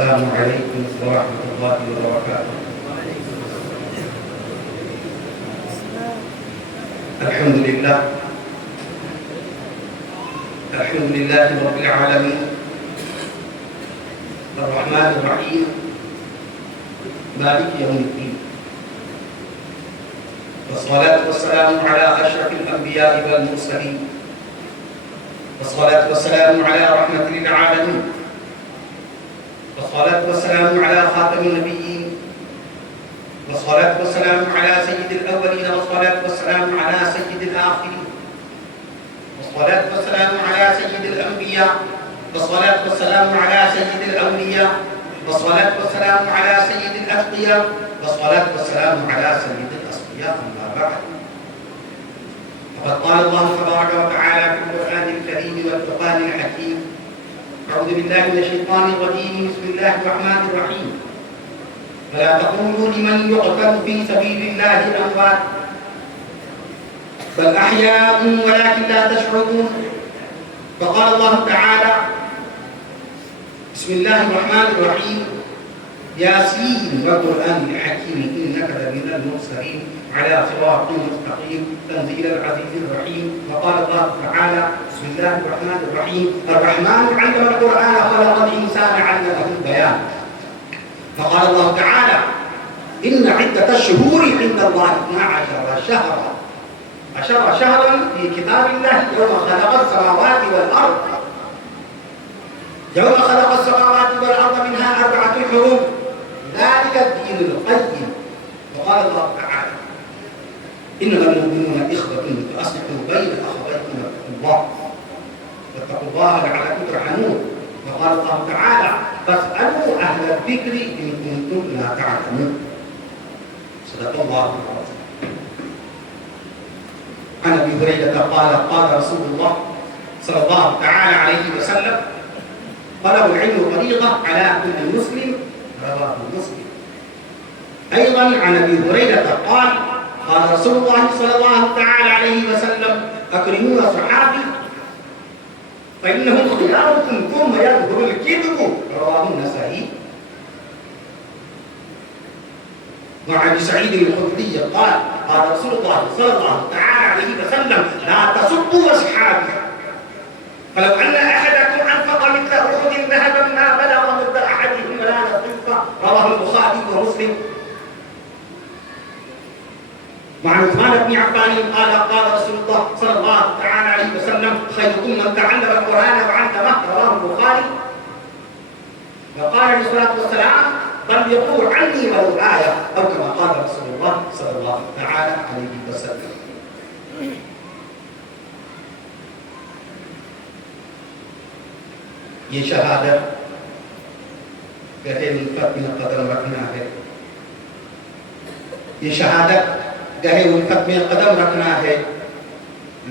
السلام علیکم ورحمۃ اللہ وبرکاتہ۔ الحمد للہ رب العالمین الرحمن الرحیم مالک یوم الدین، والصلاة والسلام على أشرف الأنبياء والمرسلين، والصلاة والسلام على رحمة للعالمين، والصلاة والسلام على خاتم النبيين، والصلاة والسلام على سيد الأولين، والصلاة والسلام على سيد الآخرين، والصلاة والسلام على سيد الأنبياء، والصلاة والسلام على سيد الأولياء، والصلاة والسلام على سيد الأتقياء، والصلاة والسلام على سيد الأصفياء. أما بعد، فقد قال الله تبارك وتعالى في القرآن الكريم والفرقان الحكيم: أعوذ بالله من الشيطان الرجيم، بسم الله الرحمن الرحيم: ولا تقولوا لمن يقتل في سبيل الله أموات بل أحياء ولكن لا تشعرون. فقال الله تعالى: بسم الله الرحمن الرحيم: ياسين والقرآن الحكيم إنك لمن المرسلين على صراط مستقيم تنزيل العزيز الرحيم. وقال الله تعالى: بسم الله الرحمن الرحيم: الرحمن علم القرآن خلق الإنسان علمه البيان. فقال الله تعالى: إن عدة الشهور عند الله 12 شهرا في كتاب الله يوم خلق السماوات والأرض منها 4 حروم ذلك الدين القيم. وقال الله تعالى: إنما المؤمنون إخوة فأصلحوا بين أخويكم واتقوا الله لعلكم ترحمون. وقال الله تعالى: فاسألوا أهل الذكر إن كنتم لا تعلمون. صدق الله العظيم. عن أبي هريرة قال: قال رسول الله صلى الله تعالى عليه وسلم: طلب العلم فريضة على كل مسلم. رواه مسلم. أيضا عن أبي هريرة قال: قال رسول الله صلى الله تعالى عليه وسلم: أكرموا أصحابي فإنهم خياركم ثم يظهر الكذب. رواه النسائي. وعن أبي سعيد الخدري قال: قال رسول الله صلى الله تعالى عليه وسلم: لا تسبوا أصحابي فلو أن أحدكم أنفق مثل أحد ذهبا ما بلغ مد أحدهم ولا نصفه. رواه البخاري ومسلم. وعن عثمان بن عفان قال: قال رسول الله صلى الله تعالى عليه وسلم: خيركم من تعلم القرآن وعلمه. رواه البخاري. وقال عليه الصلاة والسلام: بلغوا عني ولو آية، أو كما قال رسول الله صلى الله تعالى عليه وسلم. یہ شہادت گہرے الفت میں قدم رکھنا ہے. یہ شہادت گہرے الفت میں قدم رکھنا ہے.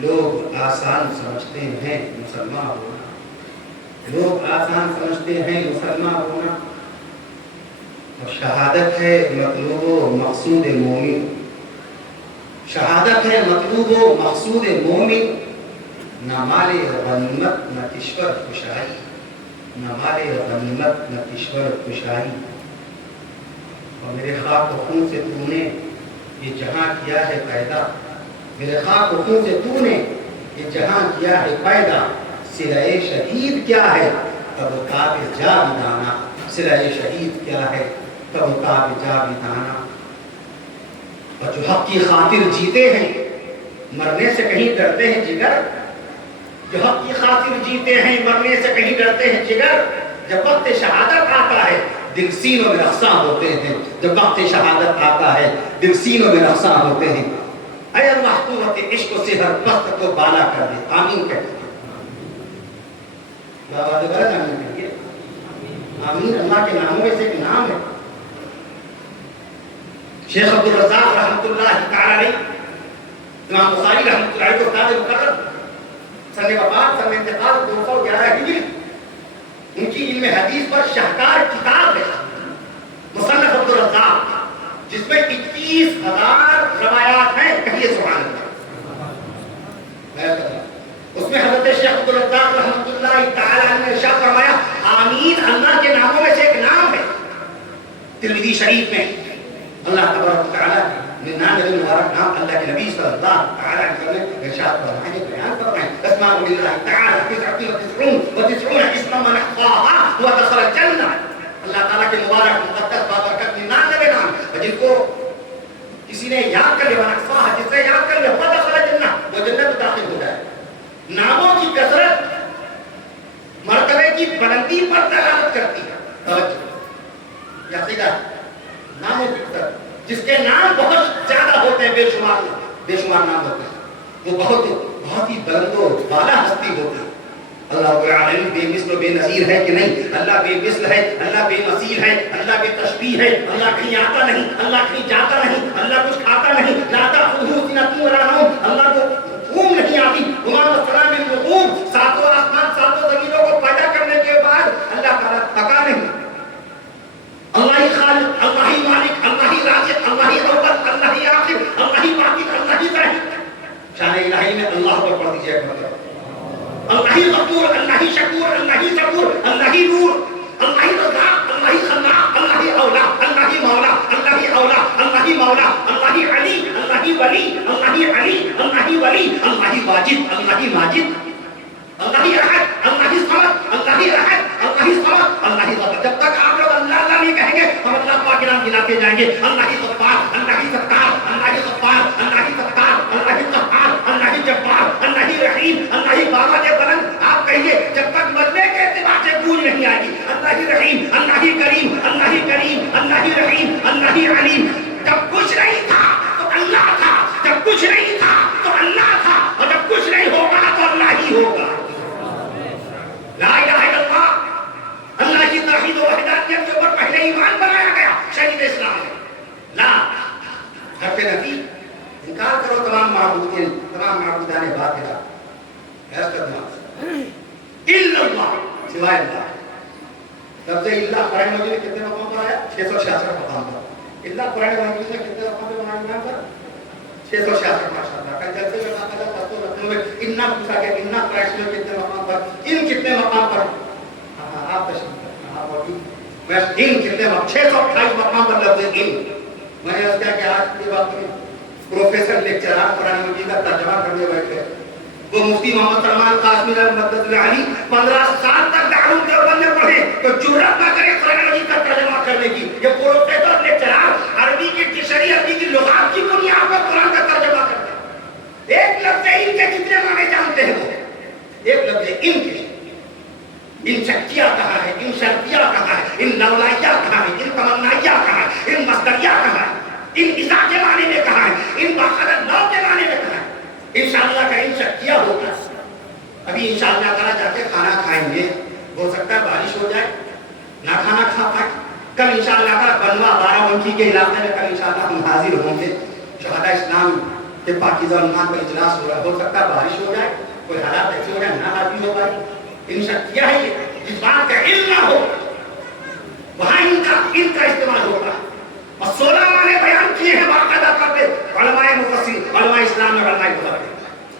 لوگ آسان سمجھتے ہیں مسلمان ہونا. لوگ آسان سمجھتے ہیں مسلمان ہونا. اور شہادت ہے مطلوب و مقصود مومن. شہادت ہے مطلوب و مقصود مومن. نہ مال غنیمت نہ کشور خوشائی. نہ مال غنیمت نہ کشور خوشائی. اور میرے خاک و خون سے تو نے یہ جہاں کیا ہے پیدا. میرے خاک و خون سے تو نے یہ جہاں کیا ہے پیدا. صلہ شہید کیا ہے تب تاب جا بدانا. صلہ شہید کیا ہے تب تاب جا بدانا. اور جو حق کی خاطر جیتے ہیں مرنے سے کہیں ڈرتے ہیں جگر. جو حق کی خاطر جیتے ہیں مرنے سے کہیں ڈرتے ہیں جگر. جب وقت شہادت آتا ہے دل سینوں میں رقصاں ہوتے ہیں. جب وقت شہادت آتا ہے دل سینوں میں رقصاں ہوتے ہیں. اے اللہ قوت عشق سے ہر پست کو بالا کر دے. آمین کہتے ہیں. آمین. اللہ کے ناموں میں سے ایک نام ہے. شیخ عبدالرزاق رحمۃ اللہ تعالی علیہ، امام بخاری رحمۃ اللہ علیہ کو قاضی مقرر، سن وفات سن انتقال 211 ہجری. ان کی علم حدیث پر شاہکار کتاب ہے مصنف عبدالرزاق، جس میں 21,000 روایات ہیں. کہیے سبحان اللہ. اس میں حضرت شیخ عبدالرزاق رحمۃ اللہ تعالی عنہ نے ارشاد فرمایا: آمین اللہ کے ناموں میں سے ایک نام ترمذی شریف میں اللہ تبارک و تعالیٰ نے 99 مبارک نام اللہ کے نبی صلی اللہ علیہ وسلم نے ارشاد فرمائے، بیان فرمائے، اسماء اللہ تعالیٰ 99 اسما من احصاها ودخل الجنہ. اللہ تعالیٰ کے مبارک مقدس بابرکت 99 نام جن کو کسی نے یاد کر لیا، من احصاها جس نے یاد کر لیا ودخل الجنہ وہ جنت میں داخل ہو جائے. ناموں کی کثرت مرتبے کی بلندی پر دلالت کرتی ہے. توجہ یا سیدھا ناموں کی کثرت، جس کے نام بہت زیادہ ہوتے ہیں، بے شمار نام ہوتے ہیں، وہ بہت ہی بلند و بالا ہستی ہوتی ہے. اللہ رب العالمین بے مثل و بے نظیر ہے کہ نہیں؟ اللہ بے مثل ہے، اللہ بے مثیل ہے، اللہ بے تشبیہ ہے. اللہ کہیں آتا نہیں، اللہ کہیں جاتا نہیں، اللہ کچھ کھاتا نہیں. لا تأخذہ سنۃ ولا نوم، اللہ کو اونگ نہیں آتی. وما مسنا من لغوب، ساتوں آسمان ساتوں زمینوں کو پیدا کرنے کے بعد اللہ تعالیٰ تھکا نہیں. اللہ ہی خالق، اللہ ہی مالک، اللہ ہی رازق، اللہ ہی اول، اللہ ہی آخر، اللہ ہی باقی، اللہ ہی ظاہر. شان الہی میں اللہ پر پڑھ دیجیے مطلب اللہ ہی غفور، اللہ ہی شکور، اللہ ہی صبور، اللہ ہی نور، اللہ ہی رزاق، اللہ ہی خلاق، اللہ ہی اولا، اللہ ہی مولا، اللہ ہی اولا، اللہ ہی مولا، اللہ ہی علی، اللہ ہی ولی، اللہ ہی علی، اللہ ہی ولی، اللہ ہی واجد، اللہ ہی ماجد، اللہ ہی احد، اللہ ہی صمد، اللہ ہی احد، اللہ ہی صمد، اللہ ہی غفور. جب تک آپ لوگ اللہ اللہ نہیں کہیں گے ہم اللہ پاک کے نام گناتے جائیں گے. اللہ ہی غفار، اللہ ہی ستار، اللہ ہی غفار، اللہ ہی ستار، اللہ ہی قہار، اللہ ہی جبار، اللہ ہی رحیم، اللہ ہی بالا بلند. آپ کہیے جب تک مرنے کے اعتبار سے گونج نہیں آئے گی. اللہ ہی رحیم، اللہ ہی کریم، اللہ ہی کریم، اللہ ہی رحیم، اللہ ہی علیم. جب کچھ نہیں تھا تو اللہ تھا، جب کچھ نہیں تھا تو اللہ تھا، اور جب کچھ نہیں ہوگا تو اللہ ہی ہوگا. لا الہ الا اللہ، اللہ کی توحید و وحدانیت کے اوپر پہلے ایمان بنایا گیا شریعت اسلام میں. لا حرف نفی، انکار کرو تمام معبودان باطلہ، الا اللہ، سوائے اللہ. لفظ اللہ قرآن مجید میں کتنے مقام پر آیا؟ 666 مقام پر. اللہ قرآن مجید میں کتنے مقام پر بنایا پر؟ 666. ماشاءاللہ. کل جلسے میں بات کرا پتوں لکھنؤ میں اننا پوچھا کہ اننا قرآن میں کتنے مقام پر، ان کتنے مقام پر. آپ تشریف آپ اور میں ان کتنے مقام، 628 مقام پر لفظ ان. میں نے کہا کہ آج کی بات میں پروفیسر لیکچرار قرآن مجید کا ترجمہ کرنے بیٹھے. وہ مفتی محمد سلمان قاسمی رحمۃ اللہ علیہ 15 سال تک دارالعلوم دیوبند میں پڑھے تو جرأت نہ کرے قرآن مجید کا ترجمہ کرنے کی. یہ پروفیسر لیکچرار عربی کی ڈکشنری، عربی کی لغات کی بنیاد پر قرآن کا ترجمہ کرتے ہیں. ایک لفظ ان کے کتنے معنی جانتے ہیں وہ؟ ایک لفظ ان کے، ان شکیہ کہاں ہے، ان شرطیہ کہاں ہے، ان لولائیہ کہاں ہے، ان تمنائیہ کہاں ہے، ان مصدریہ کہاں ہے، ان اذا کے معنی میں کہاں ہے، ان باخبر لو کے معنی میں کہاں ہے. انشاءاللہ کا ان شکیہ ہوگا. ابھی انشاءاللہ تعالیٰ جا کے کھانا کھائیں گے، ہو سکتا ہے بارش ہو جائے، نہ کھانا کھا پائے. کل انشاءاللہ کا بنوا بارہ بنکی کے علاقے میں کل انشاءاللہ ہم حاضر ہوں گے. شہداء اسلام کے پاکیزہ عنوان پر اجلاس ہو رہا ہے، ہو سکتا ہے بارش ہو جائے، کوئی حالات ایسے ہو جائے نہ حاضر ہو پائے. ان شکیہ ہے یہ، جس بات کا علم نہ ہو وہاں ان کا استعمال ہوگا. اور 16 معنی بیان کیے ہیں باقاعدہ طور پہ علماء مفسرین، علماء اسلام اور علماء مفسرین.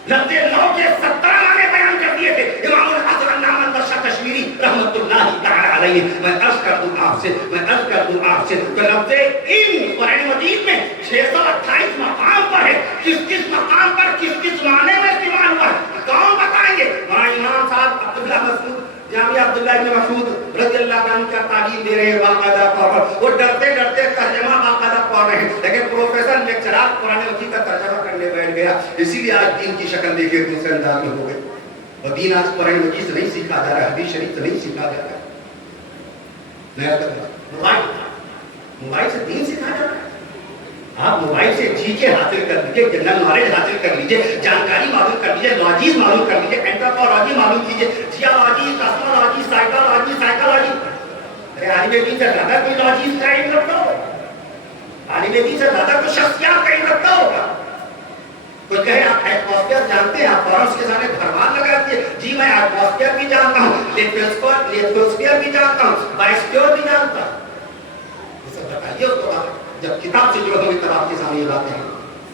لفظ لو کے 17 معنی بیان کر دیے تھے امام الحسن علامہ اندرشاہ کشمیری رحمۃ اللہ تعالی علیہ. میں عرض کر دوں آپ سے کہ لفظ ان قرآن مجید میں 628 مقام پر ہے. کس مقام پر کس معنی میں استعمال ہوا ہے کون بتائیں گے؟ ہمارا امام صاحب عبداللہ مسعود جامعہ عبداللہ ابن مسعود رضی اللہ عنہ کا تعلیم دے رہے ہیں باقاعدہ طور پر. وہ ڈرتے ترجمہ باقاعدہ پڑھ رہے ہیں، لیکن پروفیسر لیکچرار قرآن مجید کا ترجمہ کرنے بیٹھ گیا. اسی لیے آج دین کی شکل دیکھیے دوسرے انداز میں ہو گئی. اور دین آج قرآن مجید سے نہیں سیکھا جا رہا ہے، حدیث شریف سے نہیں سیکھا جا رہا ہے. موبائل سے دین سیکھا جا رہا ہے. آپ موبائل سے جی کے حاصل کر لیجیے، جنرل نالج حاصل کر لیجیے، جانکاری معلوم کر لیجیے، لاجیز معلوم کر لیجیے، اینتھروپولوجی معلوم کیجیے، جیولوجی، کاسمولوجی، سائیکالوجی. ارے عالم دین سے زیادہ کوئی لاجیز کا علم رکھتا ہو، عالم دین سے زیادہ کوئی شخصیات کا علم رکھتا ہوگا. کوئی کہے آپ ایٹماسفیئر جانتے ہیں، آپ فوراً اس کے سامنے بھرمار لگا دیے، جی میں ایٹماسفیئر بھی جانتا ہوں، لیتھوسفیئر بھی جانتا ہوں، بائسفیئر بھی جانتا ہوں. یہ سب بتائیے اس کو بات جب کتاب سے جڑے ہوئے تب آپ کے سامنے یہ باتیں ہیں.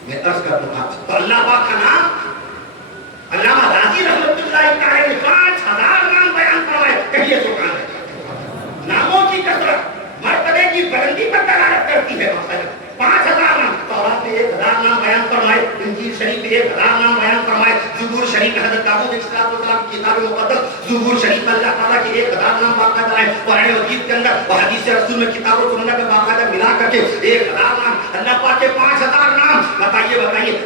میں عرض کر دوں آپ سے تو اللہ پاک کا نام علامہ راضی رحمۃ اللہ تعالی نے 5000 نام بیان فرمائے. کہیے سبحان اللہ. ناموں کی کثرت، مرتبے کی بلندی پر دلالت کرتی ہے. 5000 نام تورات میں 1000 نام بیان فرمائے, انجیل شریف میں 1000 نام بیان فرمائے, زبور شریف میں حضرت داؤد علیہ السلام کی کتاب مقدس زبور شریف میں اللہ تعالیٰ کے 1000 نام باقاعدہ ہے. قرآن مجید کے اندر اور حدیث رسول میں کتاب و سنت میں باقاعدہ ملا کر کے 1000 نام. اللہ پاک کے 5000 نام. بتائیے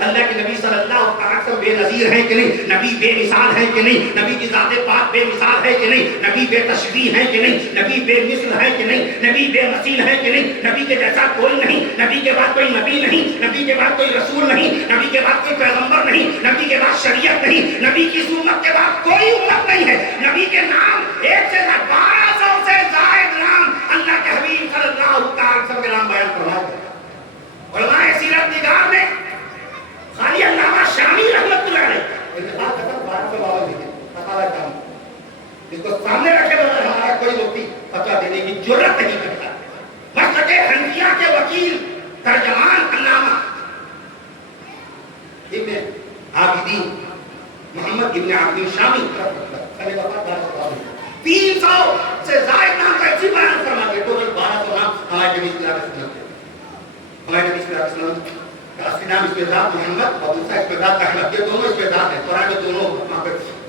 اللہ کے نبی صلی اللہ علیہ وسلم بے نظیر ہیں کہ نہیں؟ نبی بے مثال ہیں کہ نہیں؟ نبی کی ذات پاک بے مثال ہے کہ نہیں؟ نبی بے تشبیہ ہے کہ نہیں؟ نبی بے مثل ہے کہ نہیں؟ نبی بے مثیل ہے کہ نہیں؟ نبی کے جیسا کوئی نہیں. نبی کے بعد کوئی نبی نہیں, نبی کے بعد کوئی رسول نہیں, نبی کے بعد کوئی پیغمبر نہیں, نبی کے بعد شریعت نہیں, نبی کی امت کے بعد کوئی امت نہیں ہے. نبی کے نام 1 سے 1200 سے زائد نام اللہ کے حبیب صلی اللہ علیہ وسلم کے نام بیان فرمائے گئے. علماء سیرت نگار نے خالی علامہ شامی رحمت اللہ علیہ اس کو سامنے رکھے بغیر ہمارا کوئی مفتی فتویٰ دینے کی جرات نہیں کرتا. مسلک حنفیہ کے وکیل ترجمان علامہ ابن عابدین محمد ابن عابدین شامی 300 سے زائد نام کا اسی بیان فرما کے ٹوٹل 1200 نام ہمارے نبی صلی اللہ علیہ وسلم کے. ہمارے نبی صلی اللہ علیہ وسلم کا اصلی نام اس کے ذات محمد اور دوسرا اس کے ذات احمد. یہ دونوں اس کے ذات ہیں. قرآن میں دونوں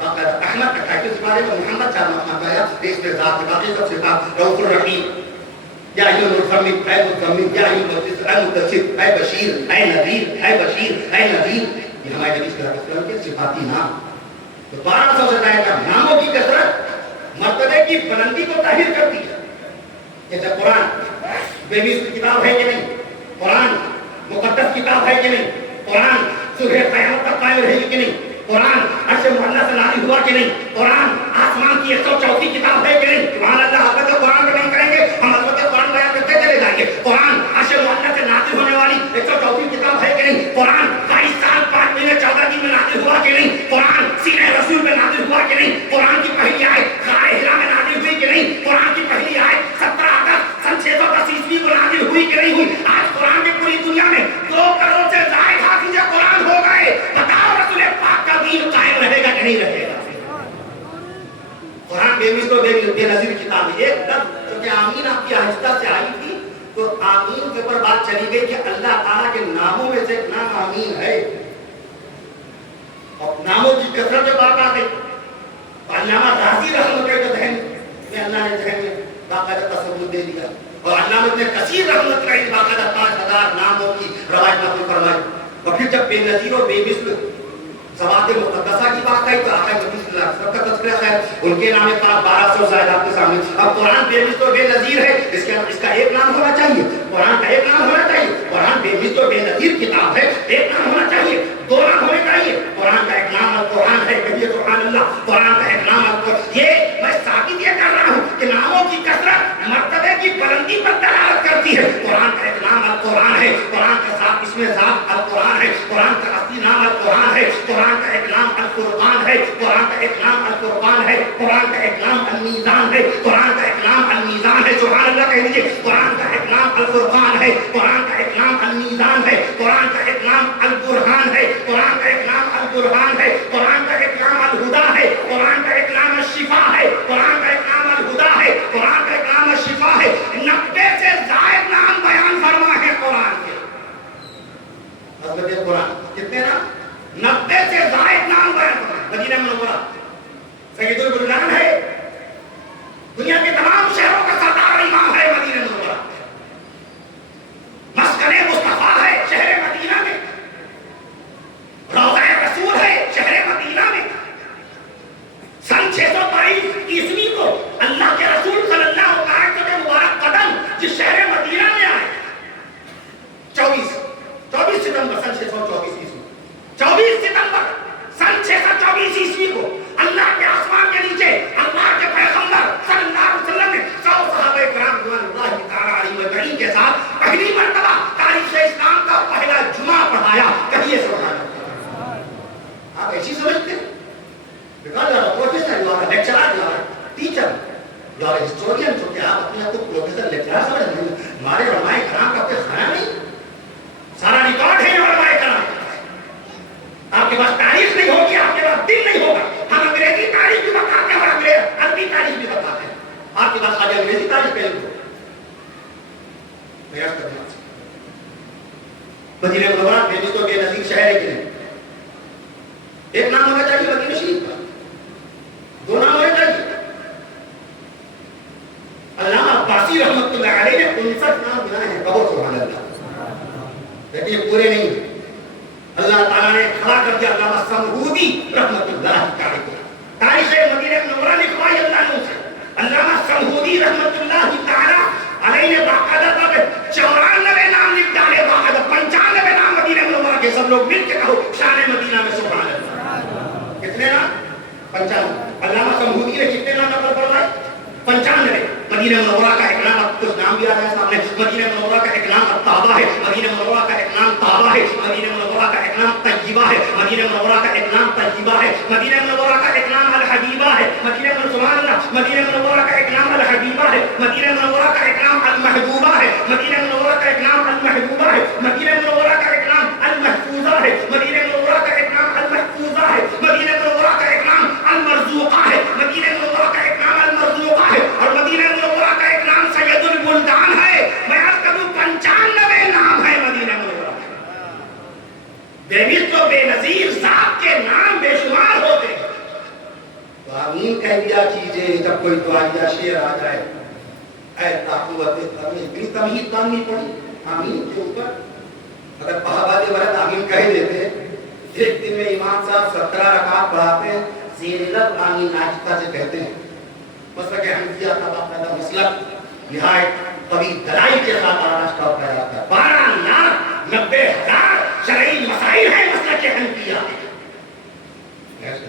احمد کا ٹائٹل اس بارے میں محمد 4 مقام آیا اس کے ذات باقی سب صفات رؤوف الرحیم یا ایھا المزمل اے مزمل یا ایھا المدثر اے مدثر اے بشیر اے نذیر اے بشیر اے نذیر. یہ ہمارے نبی صلی اللہ علیہ وسلم کے صفاتی نام. تو 1200 سے زائد ناموں کی کثرت مرتبے کی بلندی کو ظاہر کرتی ہے. جیسے قرآن بے مثل کتاب ہے کہ نہیں؟ قرآن مقدس کتاب ہے کہ نہیں؟ قرآن صبح قیامت تک قائم رہے گی کہ نہیں؟ قرآن عرش معلیٰ سے نازل ہوا کہ نہیں؟ قرآن آسمان کی 134 کتاب ہے کہ نہیں؟ سبحان اللہ. حضرت قرآن پہ نہیں کریں گے ہم حضرت قرآن بیان کرتے چلے جائیں گے. قرآن عرش معلیٰ سے نازل ہونے والی 134 کتاب ہے کہ نہیں؟ قرآن 22 سال 5 مہینے 14 دن میں نازل ہوا کہ نہیں؟ قرآن سینہ رسول میں نازل ہوا کہ نہیں؟ قرآن کی پہلی آیت غار حرا میں نازل ہوئی کہ نہیں؟ قرآن کی پہلی آیت 17 اگست سن 610 عیسوی کو نازل ہوئی کہ نہیں ہوئی؟ آج قرآن کی پوری دنیا میں 2 کروڑ سے زائد حافظ قرآن ہو گئے. بتاؤ رسول پاک کا دین قائم رہے گا کہ نہیں رہے گا؟ قرآن بے مثل و بے نظیر کتاب ہے. ایک لفظ جو کہ آمین آپ کی آہستہ سے آئی تھی تو آمین کے اوپر بات چلی گئی کہ اللہ تعالیٰ کے ناموں میں سے ایک نام آمین ہے. اور ناموں کی کثرت جو بات آ گئی علامہ رازی رحمۃ اللہ ذہن میں اللہ نے ذہن میں باقاعدہ تصور دے دیا اور علامہ ابن کثیر رحمۃ اللہ علیہ باقاعدہ 5000 ناموں کی روایت نقل فرمائی. اور پھر جب بے نظیر اور بے مثل ذوات مقدسہ کی بات آئی تو آقا نبی صلی اللہ علیہ وسلم کا تذکرہ ہے. ان کے نام پاک 1200 زائد آپ کے سامنے. اب قرآن بے مثل و بے نظیر ہے. اس کا ایک نام ہونا چاہیے. قرآن کا ایک نام ہونا چاہیے. قرآن بے مثل و بے نظیر کتاب ہے. ایک نام ہونا چاہیے. 2 نام ہونے چاہیے. قرآن کا ایک نام القرآن ہے. کہیے سبحان اللہ. قرآن کا ایک نام القرآن. یہ میں ثابت یہ کر رہا ہوں کہ ناموں کی کثرت مرتبے کی بلندی پر دلالت کرتی ہے. قرآن کا ایک نام القرآن ہے. قرآن کا ذات اس میں ذات القرآن ہے. قرآن کا اصلی نام القرآن ہے. قرآن کا ایک نام القرآن ہے. قرآن کا ایک نام القرآن ہے. قرآن کا ایک نام المیزان ہے. قرآن کا ایک نام المیزان ہے. سبحان اللہ کہہ دیجیے. قرآن کا ایک نام الفرقان ہے. قرآن کا ایک نام المیزان ہے. قرآن کا ایک نام البرہان ہے. قرآن کا ایک نام البرہان ہے. قرآن کا ایک نام الہدا ہے. قرآن کا ایک نام الشفا ہے. قرآن کا ایک نام الہدا ہے. قرآن کا ایک نام الشفا ہے. 90 سے زائد نام بیان فرما ہے قرآن کے. حضرت قرآن کتنے نام؟ 90 سے زائد نام بیان فرما. مدینہ منورہ سید البلدان ہے. دنیا کے تمام شہروں کا سردار امام ہے مدینہ منورہ. مسکن مصطفیٰ ہے شہر مدینہ میں. روضہ رسول ہے شہر مدینہ میں. سن 622 عیسوی کو اللہ کے رسول صلی اللہ بیان کرنا مدینہ منورہ بے مثل و بے نظیر شہر ہے کہ نہیں؟ ایک نام ہونا چاہیے مدینہ شریف کا، دو نام ہونے چاہیے. علامہ عباسی رحمۃ اللہ علیہ نے 59 نام بنائے ہیں. کہو سبحان اللہ. لیکن یہ پورے نہیں ہیں. اللہ تعالیٰ نے کھڑا کر دیا علامہ سمہودی رحمۃ اللہ علیہ کو. تاریخ مدینہ منورہ لکھوائی اللہ نے اسے. علامہ سمہودی رحمۃ اللہ تعالیٰ علیہ نے باقاعدہ 94 نام لکھ ڈالے. باقاعدہ 95 نام مدینہ منورہ کے. سب لوگ مل کے کہو شان مدینہ میں سبحان اللہ. کتنے نام؟ 95. علامہ سمہودی نے کتنے نام نقل فرمائے؟ 95. مدینہ منورہ کا ایک نام، کچھ نام بھی آ رہا ہے سامنے. مدینہ منورہ کا ایک نام طابہ ہے. مدینہ منورہ کا ایک نام طابہ ہے. مدینہ منورہ کا ایک نام طیبہ ہے. مدینہ منورہ کا ایک نام طیبہ ہے. مدینہ منورہ کا ایک نام الحبیبہ ہے. مدینہ سبحان اللہ. مدینہ منورہ کا ایک نام الحبیبہ ہے. مدینہ منورہ کا ایک نام المحبوبہ ہے. مدینہ منورہ کا ایک نام المحبوبہ ہے. مدینہ منورہ کا ایک نام المحفوظہ ہے. مدینہ منورہ کا ایک نام المحفوظہ ہے. مدینہ منورہ کا ایک نام المرزوقہ ہے. مدینہ منورہ کا ایک نام المرزوقہ ہے. اور مدینہ منورہ کا ایک نام سید البلدان ہے. میں عرض کروں 95 نام ہے مدینہ منورہ. بے مثل و بے نظیر ذات کے نام بے شمار ہوتے ہیں. تو آمین کہہ دیا کیجئے جب کوئی دعائیہ شعر آ جائے. اے طاقوت تمہید تمہید تانی پڑی آمین کے اوپر. اگر پہاوادے ورد آمین کہہ دیتے، ایک دن میں امام صاحب 17 رکعت پڑھاتے ہیں، زیر لب آمین آہستہ سے کہتے ہیں. مسلک حنفیہ کا باقاعدہ مسلک نہایت طویل دلائل کے ساتھ آراستہ ہوتا جاتا ہے. 12,90,000 شرعی مسائل ہیں مسلک حنفیہ. بحث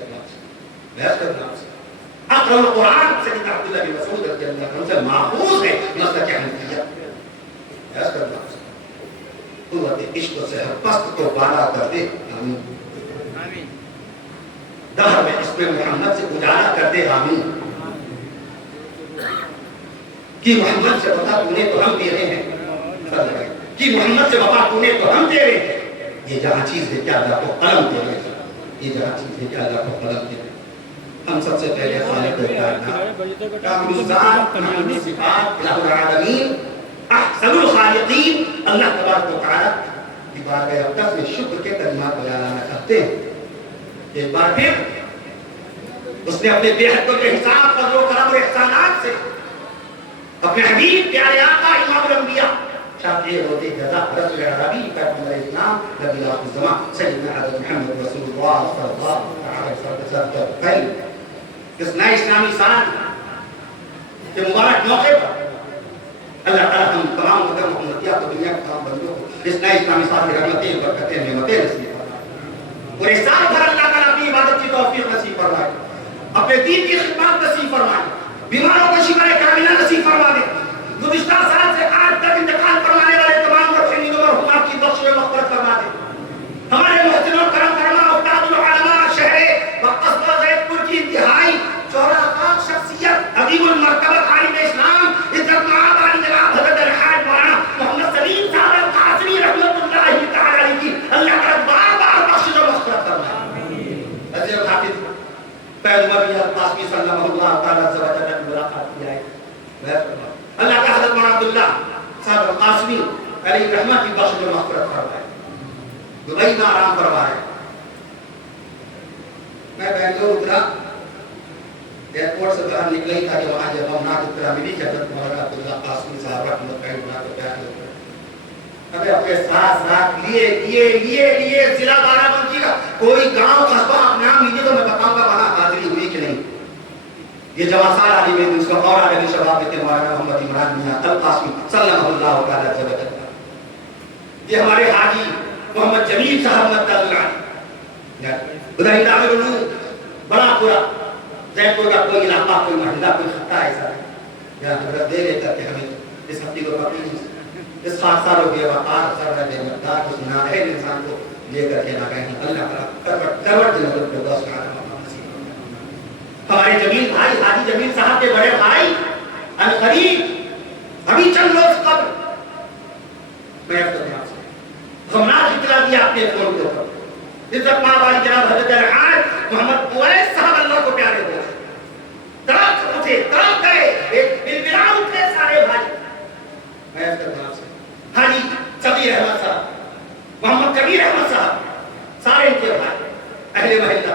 کرنا اقرأ القرآن سیدنا عبداللہ بن مسعود رضی اللہ عنہ سے ماخوذ ہے مسلک حنفیہ. بحث کرنا قوت عشق سے ہر پست کو بالا کر دے. آمین. دہر میں اس میں محمد سے اجالا کر دے. آمین. کہ محمد سے وفا تو نے تو ہم دے رہے ہیں. کہ محمد سے وفا تو نے تو ہم دے رہے ہیں. یہ جہاں چیز ہے کیا اللہ کو قلم دے رہے ہیں. یہ جہاں چیز ہے کیا اللہ کو قلم دے رہے ہیں. ہم سب سے پہلے خالق کائنات کامل ذات کامل صفات الہ العالمین احسن الخالقین اللہ تبارک و تعالیٰ کی بارگاہ اقدس میں شکر کے کلمات بیان کرتے ہیں. ایک بار پھر اس نے اپنے بے حد و بے حساب فضل و کرم و احسانات سے اپنے حبیب پیارے آقا امام الانبیاء شافعی روضہ جزا رسول عربی پیغمبر اسلام نبی آخر الزمان سیدنا حضرت محمد رسول اللہ صلی اللہ علیہ وسلم اس نئے اسلامی سال کے مبارک موقع پر اللہ تعالیٰ ہم تمام مقدم محمدیات و دنیا کے تمام بندوں کو اس نئے اسلامی سال کی رحمتیں برکتیں نعمتیں نصیب فرمائے. اور اس سال بھر اللہ تعالیٰ اپنی عبادت کی توفیق نصیب فرمائے. اپنے دین کی خدمات نصیب فرمائے. بیماروں کو شفائے کاملہ نصیب فرما دے. گزشتہ سال سے آج تک انتقال فرمانے والے تمام مرحومین و مرحومات کی بخش و مغفرت فرما دے. ہمارے محسن و کرم فرما استاد العلماء شہر و قصبہ زید پور کی انتہائی چہرہ آفاق شخصیت عظیم المرتبہ عالم اسلام عزت مآب علی جناب حضرت الحاج مولانا محمد سلیم صاحب القاسمی رحمۃ اللہ تعالی علیہ کی اللہ تعالی بار بار بخش و مغفرت فرمائے. عزیز الحافظ پیغمبر القاسمی صلی اللہ تعالی عز و جل نے ملاقات کی ہے. اللہ کا حضرت مولانا عبداللہ صاحب القاسمی علیہ رحمت کی بخش و مغفرت فرمائے. دبئی میں آرام فرما ہے. میں بنگلور اترا، ایئرپورٹ سے باہر نکلا ہی تھا کہ وہاں جب ہم ناک اترا ملی کہ حضرت مولانا عبداللہ قاسمی صاحب رحمۃ اللہ تعالی ابھی اپنے ساتھ لیے ضلع بارہ بنکی کا کوئی گاؤں قصبہ آپ نام لیجیے تو میں بتاؤں گا وہاں حاضری ہوئی کہ نہیں. یہ جواسار علی میں اس کا اور علی شباب کے مولانا محمد عمران میاں القاسمی صلی اللہ تعالی علیہ وسلم. یہ ہمارے حاجی محمد جمیل صاحب رحمۃ اللہ علیہ ادھر دار العلوم بڑا پورا زید پور کا کوئی علاقہ کوئی محلہ کوئی خطہ ایسا ہے یا حضرت دے لیتا کہ ہمیں اس ہفتے کو پتہ نہیں اس خاصہ رو بے وقار سر رہے مقدار اس نااہل انسان کو لے کر کے نہ کہیں اللہ تعالیٰ کروٹ جنت الفردوس کا ہمارے جمیل بھائی حاجی جمیل صاحب کے بڑے بھائی القریب ابھی چند روز قبل میں غمناک اطلاع دیا اپنے فون کے اوپر عزت مآب علی جناب حضرت الحاج محمد اویس صاحب اللہ کو پیارے ہو تڑپ اٹھے تڑپ گئے بلبلا اٹھے سارے بھائی. میں اس کا جناب سے حاجی صغیر احمد صاحب, محمد کبیر احمد صاحب, سارے ان کے بھائی اہل محلہ,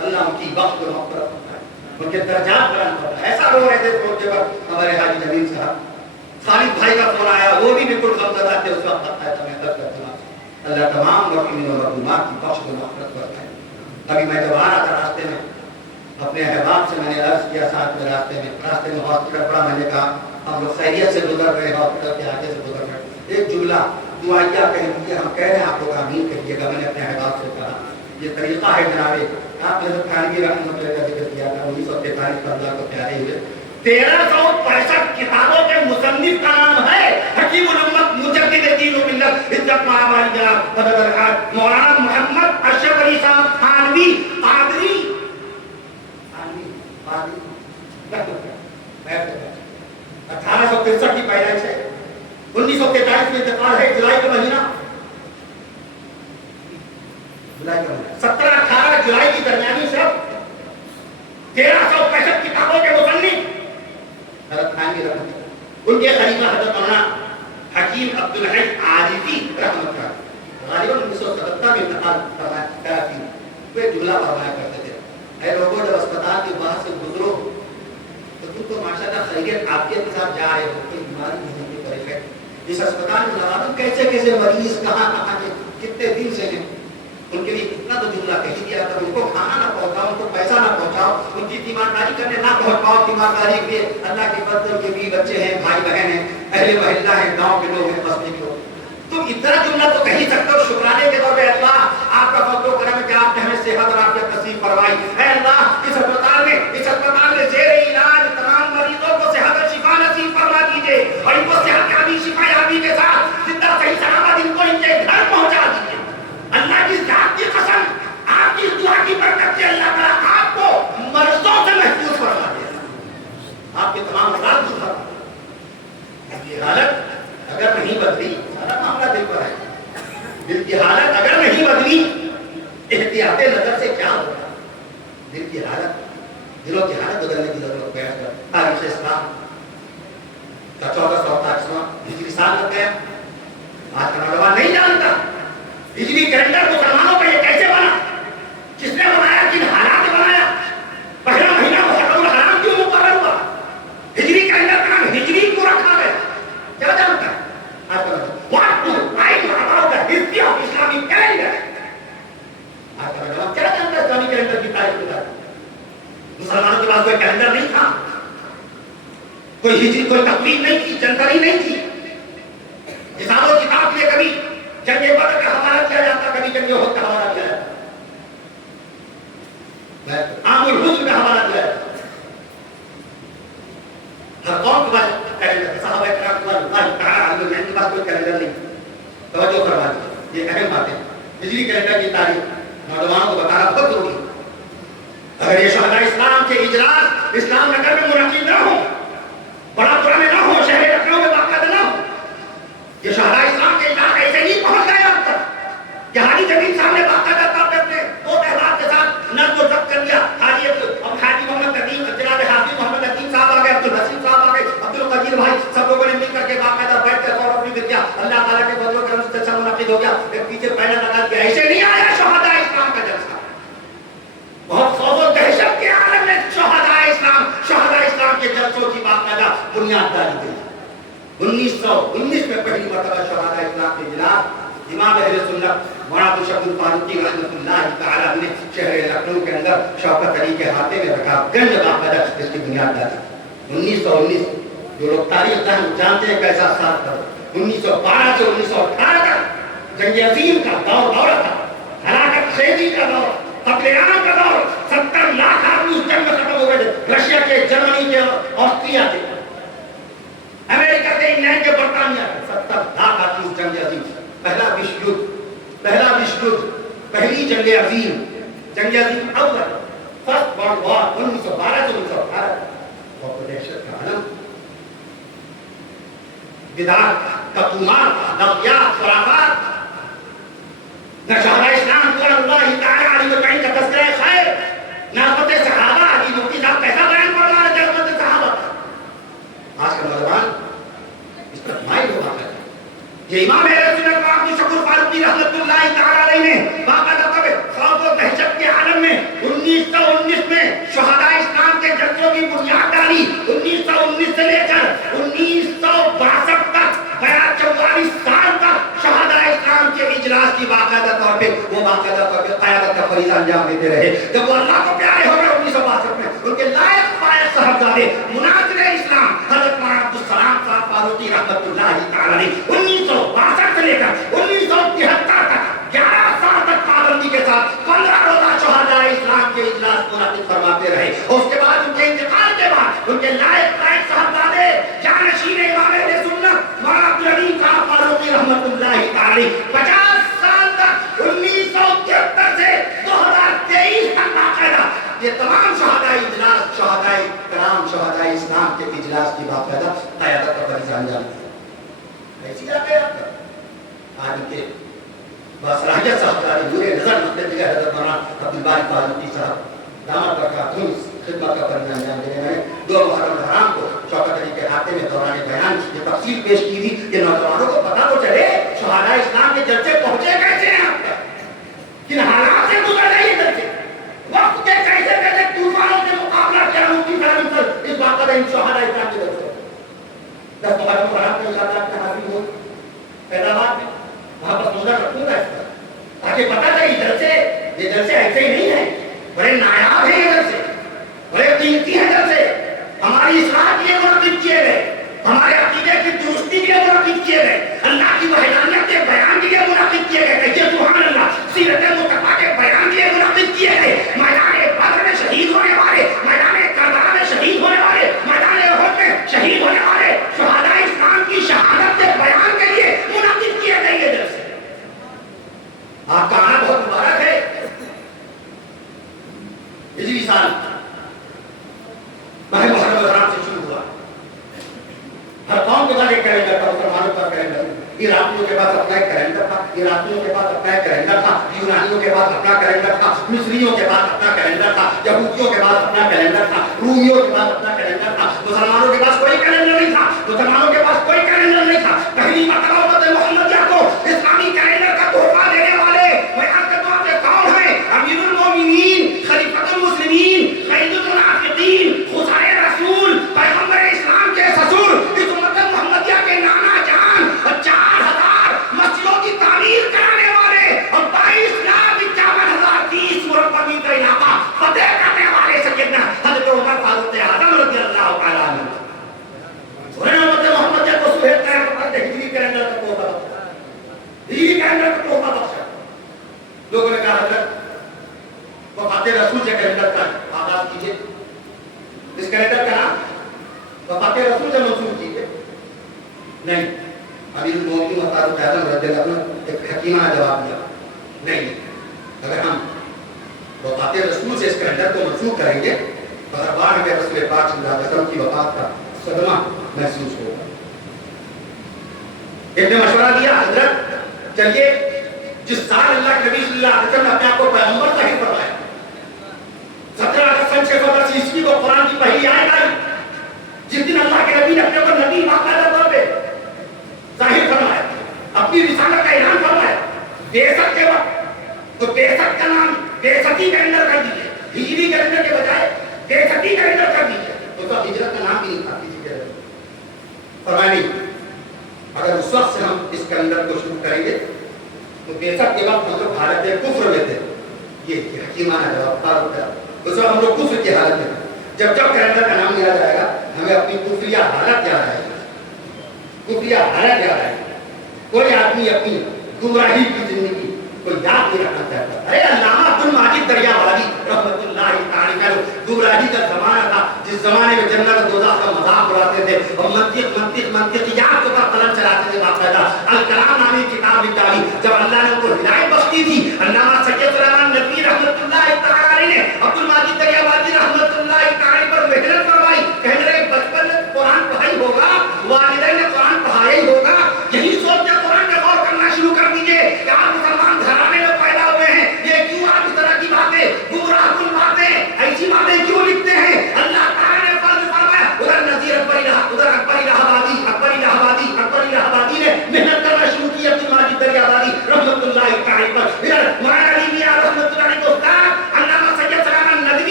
اللہ ان کی بخت و مغفرت فرمائے, ان کے درجات بلند فرمائے. ایسا رو رہے تھے فون کے بعد ہمارے حاجی جمیل صاحب, خالد بھائی کا فون آیا, وہ بھی بالکل غمزدہ تھے اس وقت, اللہ تمام مرحومین و مرحومات کی بخت و مغفرت فرمائے. ابھی میں جب آ رہا تھا راستے میں اپنے احباب سے میں نے عرض کیا ساتھ میں راستے میں ہاسپٹل پڑا, میں نے کہا ہم لوگ خیریت سے گزر رہے ہیں, ہاسپٹل کے آگے سے گزر رہے ہیں, ایک جملہ دعائیہ کہہ دیجیے, ہم کہہ رہے ہیں آپ لوگ آمین کہیے گا. میں نے اپنے احباب سے کہا یہ طریقہ ہے جناب, آپ نے خانگی رحمۃ اللہ کا ذکر کیا تھا 1943 میں اللہ کو پیارے ہوئے, 1365 کتابوں کے مصنف کا نام ہے حکیم الامت مجدد دین و ملت عزت مآب جناب حضرت الحاج مولانا محمد اشرف علی صاحب تھانوی قادری. 1863 کی پیدائش ہے, 1943 میں انتقال ہے, جولائی کا مہینہ 17-18 جولائی کی درمیانی شب, 1365 کتابوں کے مصنف حضرت تھانوی رحمۃ اللہ, ان کے خلیفہ حضرت مولانا حکیم عبدالحی عارفی رحمۃ اللہ, غالباً 1977 میں انتقال فرمایا تھی. وہ جملہ فرمایا کرتے تھے, اے لوگوں جب اسپتال کے باہر سے گزرو تو تم تو ماشاءاللہ خیریت آپ کے ساتھ جا رہے ہو, کوئی بیماری نہیں ہے کرے, اس اسپتال میں لگا دو کیسے کیسے مریض کہاں کہاں کے کتنے دن سے ہیں, ان کے لیے اتنا تو جملہ کہہ دیا تھا, ان کو کھانا نہ پہنچاؤ, ان کو پیسہ نہ پہنچاؤ, ان کی تیمارداری کرنے نہ پہنچ پاؤ, تیمارداری کے اللہ کی فضل, ان کے بیوی بچے ہیں, بھائی بہن ہیں, اہل محلہ ہیں, گاؤں کے لوگ ہیں, بستی کے لوگ. تم اتنا جملہ تو کہہ سکتے ہو شکرانے کے طور پہ, اللہ آپ کا فضل و کرم ہے کہ آپ نے ہمیں صحت اور عافیت نصیب فرمائی. اے اللہ اس اسپتال میں زیر علاج تمام مریضوں کو صحت اور شفا نصیب فرما دیجیے, اور ان کو صحت یابی شفا یابی کے ساتھ زندہ صحیح سلامت ان کو ان کے گھر پہنچا دیجیے. اللہ کی ذات کی قسم, آپ کی دعا کی برکت سے اللہ تعالیٰ آپ کو مرضوں سے محفوظ فرما دے, آپ کے تمام امراض دور فرما دے. یہ حالت اگر نہیں بدلی, سارا معاملہ دل پر ہے, دل کی حالت اگر نہیں بدلی, احتیاط نظر سے کیا ہوگا. دل کی حالت, دلوں کی حالت بدلنے کی ضرورت ہے. تاریخ اسلام کا 1448واں ہجری سال لگ گیا. آج کا نوجوان نہیں جانتا ہجری کیلنڈر مسلمانوں کا یہ کیسے بنا, کس نے بنایا, کن حالات نے بنایا, پہلا مہینہ محرم الحرام کیوں مقرر ہوا, ہجری کیلنڈر کا نام ہجری کیوں رکھا گیا, کیا جانتا ہے آج کا نوجوان. What to write about the history of Islamic calendar, آج کا نوجوان کیا جانتا ہے اسلامی کیلنڈر کی تاریخ کے بارے میں. مسلمانوں کے پاس کوئی کیلنڈر نہیں تھا, کوئی ہجری, کوئی تقویم نہیں تھی, جانکاری نہیں تھی. حساب و کتاب کے کبھی جنگ بدر کا حوالہ کیا جاتا, کبھی جنگ احد کا حوالہ کیا جاتا, عام الحزن کا حوالہ کیا جاتا. ہر قوم کے پاس کیلنڈر, صحابہ کرام رضوان تعالی علیہم کے پاس کوئی کیلنڈر نہیں. توجہ فرما دیجیے, یہ اہم بات ہے. ہجری کیلنڈر کی تاریخ نوجوانوں کو بتانا بہت ضروری ہے. اگر یہ شہداء اسلام کے اجلاس اسلام نگر میں منعقد نہ ہو, بڑا پورا میں نہ ہو, شہر لکھنؤ میں باقاعدہ نہ ہو, یہ شہداء اسلام کے اجلاس ایسے نہیں پہنچ گئے اب تک کہ حاجی جمیل صاحب نے باقاعدہ طور پہ اپنے دو احباب کے ساتھ نظم و ضبط کر لیا. حاجی محمد ندیم, جناب حافظ محمد ندیم صاحب آ گئے, عبدالحسین صاحب آ گئے, عبدالقدیر بھائی, سب لوگوں نے مل کر کے باقاعدہ بیٹھ کر غور و فکر کیا, اللہ تعالیٰ کے فضل و کرم سے منعقد ہو گیا. پیچھے پہلا لگا دیا, ایسے نہیں آیا شہداء اسلام کا جلسہ. بہت خوف و دہشت کے عالم میں شہداء اسلام کے جلسوں کی باقاعدہ بنیاد ڈالی گئی. 1919 میں پہلی مرتبہ شہداء اسلام کے جناب امام اہل سنت مولانا عبدالشکور فاروقی رحمۃ اللہ تعالی نے شہر لکھنؤ کے اندر شوکت علی کے ہاتھے میں رکھا, گنج باقاعدہ اس کی بنیاد ڈالی. 1919 جو لوگ تاریخ جانتے ہیں کیسا سال تھا, 1912 سے 1918 تک جنگ عظیم کا دور تھا, ہلاکت خیزی کا دور, قتل عام کا دور. 70 لاکھ آدمی اس جنگ میں ختم ہو گئے تھے, رشیا کے, جرمنی کے, آسٹریا کے, امریکہ کے, انگلینڈ کے, برطانیہ کے, 70 لاکھ آدمی اس جنگ عظیم. پہلا وشو یدھ, پہلی جنگ عظیم, جنگ عظیم اول, فرسٹ ورلڈ وار 1912 سے 1918. اور دہشت کا عالم, بدعات, تقویمات, نظریات, خرافات. نہ شہداء اسلام کو اللہ تعالی علیہ وسلم کا تذکرہ خیر, نہ حضرت صحابہ. علی مفتی صاحب کیسا بیان فرما رہے تھے حضرت صحابہ. آج کا نوجوان اس پر مائل ہوا ہے, یہ امام اہل سنت مولانا شکور فاروقی رحمۃ اللہ تعالی علیہ نے باقاعدہ خوف و دہشت کے عالم میں 1919 میں شہداء اسلام کے جلسوں کی بنیاد ڈالی. 1919 سے لے کر 1962 تک 44 سال تک شہداء اسلام کے اجلاس کی باقاعدہ طور پہ قیادت کا فریضہ انجام دیتے رہے. جب وہ اللہ کو پیارے ہو گئے 1962 میں ان کے لائق فائق صاحبزادے مناظر اسلام حضرت مولانا عبدالسلام صاحب فاروقی رحمۃ اللہ تعالی علیہ 1962 سے لے کر 1973 تک 11 سال تک پابندی کے ساتھ 15 روزہ شہداء اسلام کے اجلاس منعقد فرماتے رہے. اور اس کے بعد ان کے انتقال کے بعد ان کے لائق فائق صاحبزادے جانشین امام اہل سنت مولانا عبدالعلیم صاحب فاروقی رحمۃ اللہ تعالی 50 سال تک 1973 سے 2023 تک باقاعدہ یہ تمام شہداء اجلاس شہداء کرام شہداء اسلام کے اجلاس کی باقاعدہ قیادت کا فریضہ انجام دیا. ایسی آج کے باصلاحیت صاحب نور نظر مقتدی دیگر حضرت مولانا عبدالباری فاروقی صاحب دامت برکاتہم خدمت کا فریضہ انجام دینے میں 2 محرم الحرام کو شوکت علی کے ہاتھے میں دوران بیان یہ تفصیل پیش کی تھی کہ نوجوانوں کو پتہ تو چلے شہداء اسلام کے جلسے پہنچے کیسے ہیں آپ تک, کن حالات سے گزر رہے ہیں جلسے, وقت کے کیسے کیسے طوفانوں سے مقابلہ کیا ممکن ہے. اس بات کا ان شہداء اسلام کے جلسے 10 محرم الحرام کو انشاءاللہ آپ کے حاضری ہو پیداوار میں وہاں پر نظر رکھوں گا اس پر تاکہ پتہ چلے یہ جلسے ایسے ہی نہیں ہیں, بڑے نایاب ہیں یہ جلسے, بڑے قیمتی ہیں جلسے. ہماری اصلاح کے لیے منعقد کیے گئے, ہمارے عقیدے کی درستی کے لیے منعقد کیے گئے, اللہ کی وحدانیت کے بیان کے لیے منعقد کیے گئے. کہیے سبحان اللہ. سیرت مصطفیٰ کے بیان کے لیے منعقد کیے گئے. میدان بدر میں شہید ہونے والے, میدان کربلا میں شہید ہونے والے, میدان احد میں شہید ہونے والے شہداء اسلام کی شہادت کے بیان کے لیے منعقد کیے گئے یہ جلسے. آپ کا آنا بہت مبارک ہے. اسی سال ماہ محرم الحرام سے شروع ہوا. ہر قوم کے پاس ایک کیلنڈر تھا, مسلمانوں کا کیلنڈر, عراقیوں کے پاس اپنا ایک کیلنڈر تھا, عراقیوں کے پاس اپنا ایک کیلنڈر تھا, یونانیوں کے پاس اپنا کیلنڈر تھا, مصریوں کے پاس اپنا کیلنڈر تھا, یہودیوں کے پاس اپنا کیلنڈر تھا, رومیوں کے پاس اپنا کیلنڈر تھا. مسلمانوں کے پاس کوئی کیلنڈر نہیں تھا, مسلمانوں کے پاس کوئی کیلنڈر نہیں تھا. پہلی مرتبہ امت محمدیہ کو اسلامی کیلنڈر کا تحفہ دینے والے کون ہیں؟ امیر المومنین, خلیفۃ المسلمین, سید المنافقین, خزائے رسول, پیغمبر اسلام کے سسر, اس امت محمدیہ کے نانا جان, 4000 مسجدوں کی تعمیر کرانے والے اور 22,51,030 مربعی کا علاقہ فتح کرنے والے سیدنا حضرت عمر فاروق اعظم رضی اللہ تعالیٰ عنہ. امت محمدیہ کو سہیل ہجری کیلنڈر کا تحفہ بخشا, ہجری کیلنڈر کا تحفہ بخشا. لوگوں نے کہا حضرت وفات رسول سے کیلنڈر کا آغاز کیجیے, اس کیلنڈر کا نام وفات رسول سے منسوب کیجیے. نہیں, امیر المومنین فاروق اعظم رضی اللہ عنہ ایک حکیمانہ جواب دیا, نہیں, اگر ہم وفات رسول سے اس کیلنڈر کو منسوب کریں گے تو ہر بار ہمیں رسول پاک صلی اللہ علیہ وسلم کی وفات کا صدمہ محسوس ہوگا. ایک نے مشورہ دیا, حضرت چلیے جس سال اللہ کے نبی صلی اللہ علیہ وسلم نے اپنے آپ کو پیغمبر ظاہر فرمایا, 17 اگست 610 عیسوی کو قرآن کی پہلی آیت آئی, جس دن اللہ کے نبی نے اپنے کو نبی باقاعدہ طور پہ ظاہر فرمایا, اپنی رسالت کا اعلان فرمایا. بیست کے وقت تو بیست کا نام بیستی کیلنڈر کر دیجیے, ہجری کیلنڈر کے بجائے بیستی کیلنڈر کر دیجیے. اس وقت ہجرت کا نام بھی نہیں تھا کسی کیلنڈر. فرمایا نہیں, اگر اس وقت سے ہم اس کیلنڈر کو شروع کریں گے تو بیسک کے وقت ہم لوگ حالت کفر میں تھے. یہ حکیمانہ جواب فاروق کا. اس وقت ہم لوگ کفر کی حالت میں. جب کیلنڈر کا نام لیا جائے گا ہمیں اپنی کفریہ حالت یاد آئے گی, کفریہ حالت یاد آئے گی. کوئی آدمی اپنی گمراہی کی زندگی کو یاد نہیں رکھنا چاہتا. ارے علامہ عبد الماجد دریابادی رحمۃ اللہ تعالی علیہ, گمراہی کا زمانہ تھا جس زمانے میں جنت و دوزخ کا مذاق اڑاتے تھے اور منطقیات کے اوپر قلم چلاتے تھے. باقاعدہ الکلام نامی کتاب نکالی. جب اللہ نے ان کو ہدایت بخشی تھی, علامہ سید سلیمان ندوی رحمۃ اللہ تعالی علیہ نے عبد الماجد دریابادی رحمۃ اللہ تعالی پر محنت فرمائی. کہنے لگے بچپن میں قرآن پڑھائی ہوگا, والدین نے قرآن پڑھایا ہی ہوگا, یہی سوچ کے قرآن میں غور کرنا شروع کر دیجیے کہ آپ مسلمان گھرانے میں پیدا ہوئے ہیں, یہ کیوں آپ اس طرح کی باتیں, گمراہ کن باتیں, ایسی باتیں کیوں لکھتے ہیں. اللہ تعالیٰ نے فرض فرمایا. ادھر نذیر اکبر الہ آبادی نے محنت کرنا شروع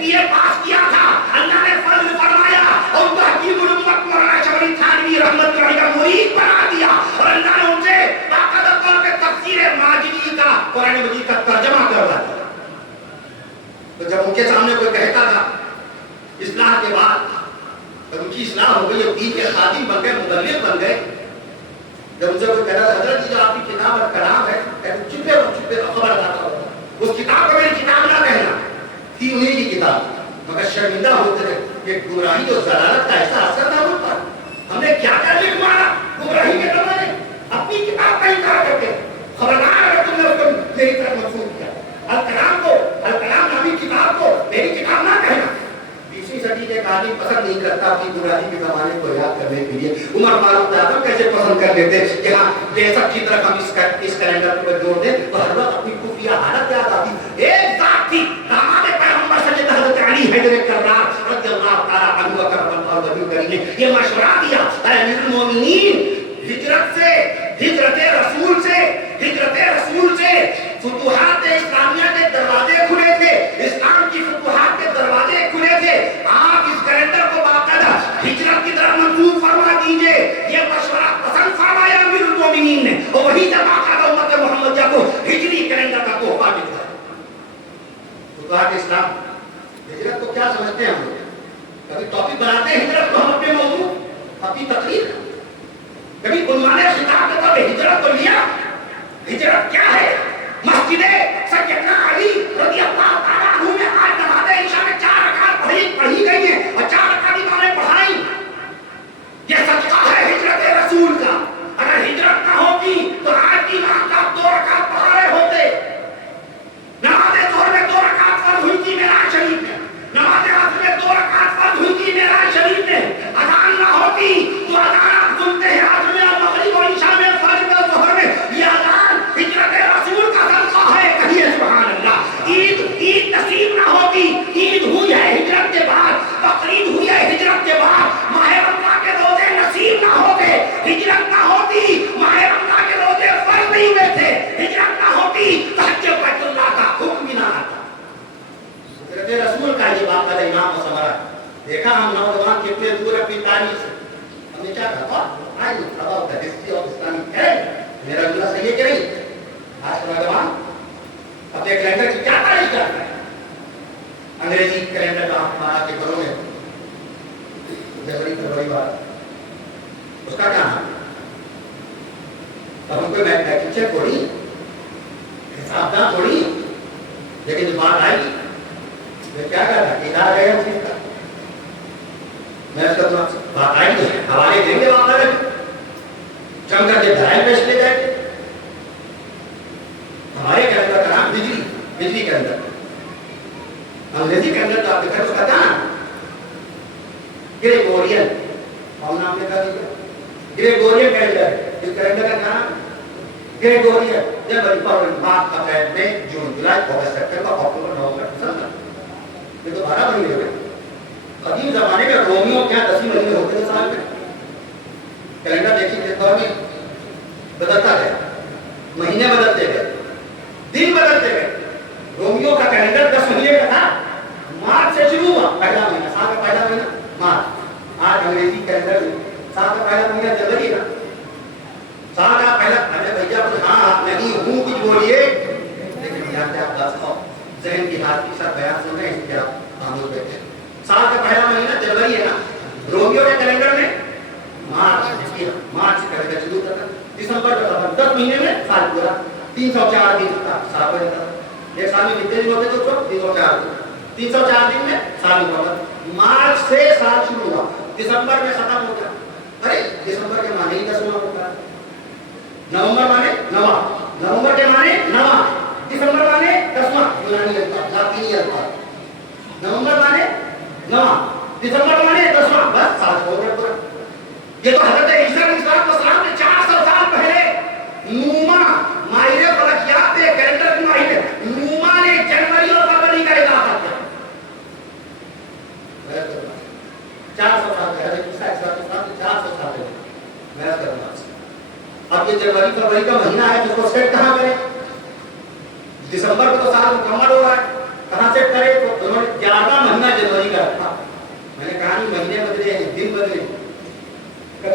یہ پاس کیا تھا، اللہ نے فضل فرمایا اور تحکیم الامت مولانا شمری تھانوی رحمت اللہ علیہ کا مرید بنا دیا، اور اللہ نے ان سے باقاعدہ طور پہ تفسیر ماجدی کا قرآن مجید کا ترجمہ کروا دیا۔ تو جب ان کے سامنے کوئی کہتا تھا اصلاح کے بعد، جب ان کی اصلاح ہو گئی، دین کے خادم بن گئے، مبلغ بن گئے، جب ان سے کوئی کہتا تھا حضرت جو آپ کی کتاب الکلام ہے، چھپے خبر تھا اس کتاب کو میری کتاب نہ کہنا، تھی انہیں کی کتاب، مگر شرمندہ ہوتے تھے کہ گمراہی اور ضلالت کا ایسا اثر تھا ان پر، ہم نے کیا کر لیا تمہارا گمراہی کے زمانے، اپنی کتاب کا انکار کر کے، خبردار اگر تم نے اس کو میری طرف منسوخ کیا، الکلام نامی کتاب کو میری کتاب نہ کہنا۔ 20ویں صدی کے قاضی پسند نہیں کرتا اپنی گمراہی کے زمانے کو یاد کرنے کے لیے، عمر فاروق اعظم کیسے پسند کر لیتے کہ ہاں بیسک کی طرف ہم اس کیلنڈر پر جوڑ دیں تو ہر وقت اپنی خفیہ حالت یاد آتی۔ ایک ذات تھی داماد پیغمبر سید حضرت علی حیدر کرار رضی اللہ تعالیٰ عنہ و کرم اللہ وجہ کریم نے یہ مشورہ دیا، اے امیر المومنین، ہجرت رسول سے فتوحات اسلامیہ کے دروازے کھلے تھے، اسلام کی فتوحات کے دروازے کھلے تھے، آپ اس کیلنڈر کو باقاعدہ ہجرت کی طرف منسوخ فرما دیجئے، یہ مشورہ پسند فرمایا امیر المومنین نے، اور وہی جب باقاعدہ امت محمدیہ کو ہجری کیلنڈر کا تحفہ ملتا ہے۔ فتوحات اسلام، ہجرت کو کیا سمجھتے ہیں ہم لوگ؟ کبھی ٹاپک بناتے ہیں ہجرت کو ہم اپنے موضوع، اپنی تقریر، کبھی عنوان خطاب کا ہجرت کو لیا۔ ہجرت کیا ہے؟ مسجد سیدنا علی رضی اللہ تعالیٰ عنہ میں آج نماز عشاء میں 4 رکعت پڑھی گئی ہیں اور 4 رکعت امام نے پڑھائی، یہ صدقہ ہے ہجرت رسول کا۔ اگر ہجرت نہ ہوتی تو آج امام کا 2 رکعت پڑھا رہے ہوتے۔ نماز ظہر میں 2 رکعت فرض ہوئی تھی معراج شریف میں، نماز عصر میں 2 رکعت فرض ہوئی تھی معراج شریف میں، اذان نہ ہوتی تو اذان آپ سنتے ہیں عصر میں اور مغرب اور عشاء میں، فجر اور ظہر میں، یہ اذان ہجرت رسول کا صدقہ ہے، کہیے سبحان اللہ۔ عید نصیب نہ ہوتی، عید ہوئی ہے ہجرت کے بعد، بقرعید ہوئی ہے ہجرت کے بعد، ماہ رمضان کے روزے نصیب نہ ہوتے، ہجرت نہ ہوتی، ماہ رمضان کے روزے فرض نہیں ہوئے تھے، ہجرت نہ ہوتی تو حج بیت اللہ کا حکم بھی نہ آتا۔ ہجرت رسول کا یہ بات کا امام و ثمرہ، دیکھا ہم نوجوان کتنے دور اپنی تاریخ سے، ہم نے کیا کہا آئی about the history of Islamic calendar، میرا اللہ صحیح ہے کہ نہیں؟ آج کا نوجوان اپنے کیلنڈر کی کیا تاریخ کرتا ہے؟ انگریزی کیلنڈر کا ہمارا کے گھروں میں فروری بات، اس کا کیا نام؟ اب ہم کوئی میٹرکچر تھوڑی، حسابدار تھوڑی، لیکن جو بات آئی میں کیا کہا تھا کہ ادارہ گئے ہم چیز کا میں اس کا بات آئی تو حوالے دیں گے وہاں پر جم کر کے دلائل پیش لے جائیں گے۔ ہمارے کیلنڈر کا نام ہجری کیلنڈر، انگریزی کیلنڈر کا آپ دیکھیں اس کا نام گریگورین، اور نام لکھا دیجیے گریگورین کیلنڈر، اس کیلنڈر کا نام گریگورین، جنوری فروری مارچ اپریل مئی جون جولائی اگست سپتمبر اکتوبر نومبر دسمبر، یہ تو 12 مہینے ہوئے۔ قدیم زمانے میں رومیوں کے یہاں 10 مہینے ہوتے تھے سال میں۔ کیلنڈر دیکھیے کس دور میں بدلتا گیا، مہینے بدلتے گئے، دن بدلتے گئے۔ رومیوں کا کیلنڈر 10 مہینے کا تھا، مارچ سے شروع ہوا پہلا مہینہ، سال کا پہلا مہینہ مارچ۔ آج انگریزی کیلنڈر سال کا پہلا مہینہ جنوری کا، سال کا پہلا بھیا ہاں نہیں ہوں کچھ بولیے، لیکن یہاں سے آپ بات ذہن کی حالت کے ساتھ بیان سن رہے ہیں، اس کے آپ خاموش بیٹھے۔ سال کا پہلا مہینہ جنوری ہے نا، رومیوں کے کیلنڈر میں مارچ کیلنڈر شروع کرتا، دسمبر کا 10 مہینے میں سال پورا، 304 دن کا سال ہو جاتا۔ ایک سال میں کتنے دن ہوتے تھے؟ 304 دن، 304 دن میں سال ہوتا۔ مارچ سے سال شروع ہوا، دسمبر میں ختم ہو گیا۔ ارے دسمبر کے معنی ہی 10واں ہوتا ہے، نومبر مانے نواں، نومبر کے معنی نواں، دسمبر مانے 10واں، یونانی الفاظ، لاطینی الفاظ، نومبر مانے نواں، دسمبر مانے 10واں، بس سال ہو گیا پورا۔ یہ تو حضرت عیسیٰ علیہ السلام نے 400 سال پہلے نوما ماہر فلکیات کے کیلنڈر کی ماہر نوما نے جنوری اور فروری کا اضافہ کیا۔ 400 سال پہلے عیسیٰ علیہ السلام 400 سال پہلے میں کرنا۔ اب یہ جنوری فروری کا مہینہ ہے، جس کو سیٹ کہاں کریں؟ دسمبر کو تو سال مکمل ہو رہا ہے، کہاں سیٹ کریں؟ تو 11واں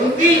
29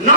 9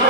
9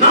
9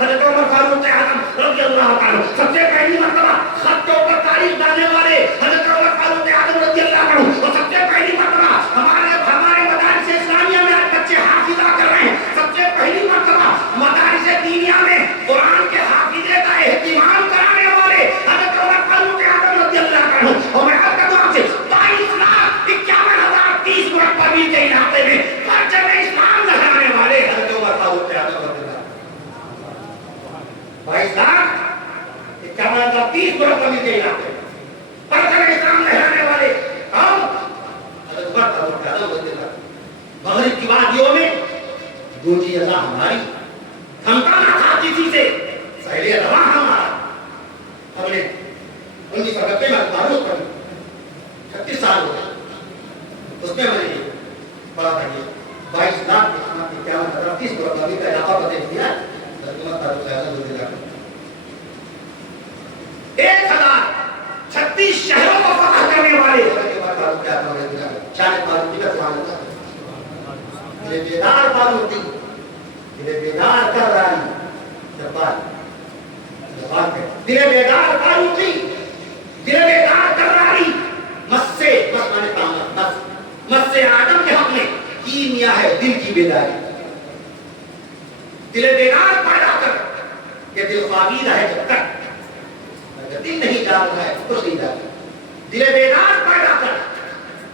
حضرت عمر فاروق اعظم رضی اللہ عنہ. سب سے پہلی مرتبہ خط کے اوپر تاریخ ڈالنے والے حضرت عمر فاروق اعظم رضی اللہ عنہ. اور سب سے پہلی مرتبہ ہمارے مدارس اسلامیہ میں آج بچے حافظہ کر رہے ہیں. سب سے پہلی مرتبہ مدارس دینیہ میں قرآن کے حافظے کا اہتمام کرانے والے حضرت عمر فاروق اعظم رضی اللہ عنہ. اور میں عرض کرتا ہوں آپ سے 22,51,030 مرتبہ کے علاقے میں پرچم اسلام لہرانے والے حضرت عمر فاروق اعظم رضی اللہ عنہ. 22,51,030 مرتبہ کے علاقے میں پرچم اسلام لہرانے والے ہم حضرت عمر فاروق اعظم رضی اللہ عنہ. مغرب کی وادیوں میں گونجی اذان ہماری تھمتا نہ تھا کسی سے. سہیل رواں ہمارا ہم نے 1990 میں تعارف کر 36 سال ہو گئے. اس میں میں نے پڑھا تھا کہ 22 لاکھ کی قیامت 30 مرتبہ کا علاقہ بدل دیا. حضرت فاروق اعظم رضی اللہ عنہ 1036 شہروں کو فتح کرنے والے حضرت فاروق اعظم رضی اللہ عنہ. شان فاروقی کا سبحان اللہ. یہ بیدار فاروقی یہ بیدار کر رہی دل بیدار فاروقی دل بیدار کر رہی مس آدم کے حق میں کیمیا ہے دل کی بیداری. دل بیدار پیدا کر کہ دل خوابیدہ ہے جب تک اگر دل نہیں جاگ رہا ہے تو نہیں جاگ. دل بیدار پیدا کر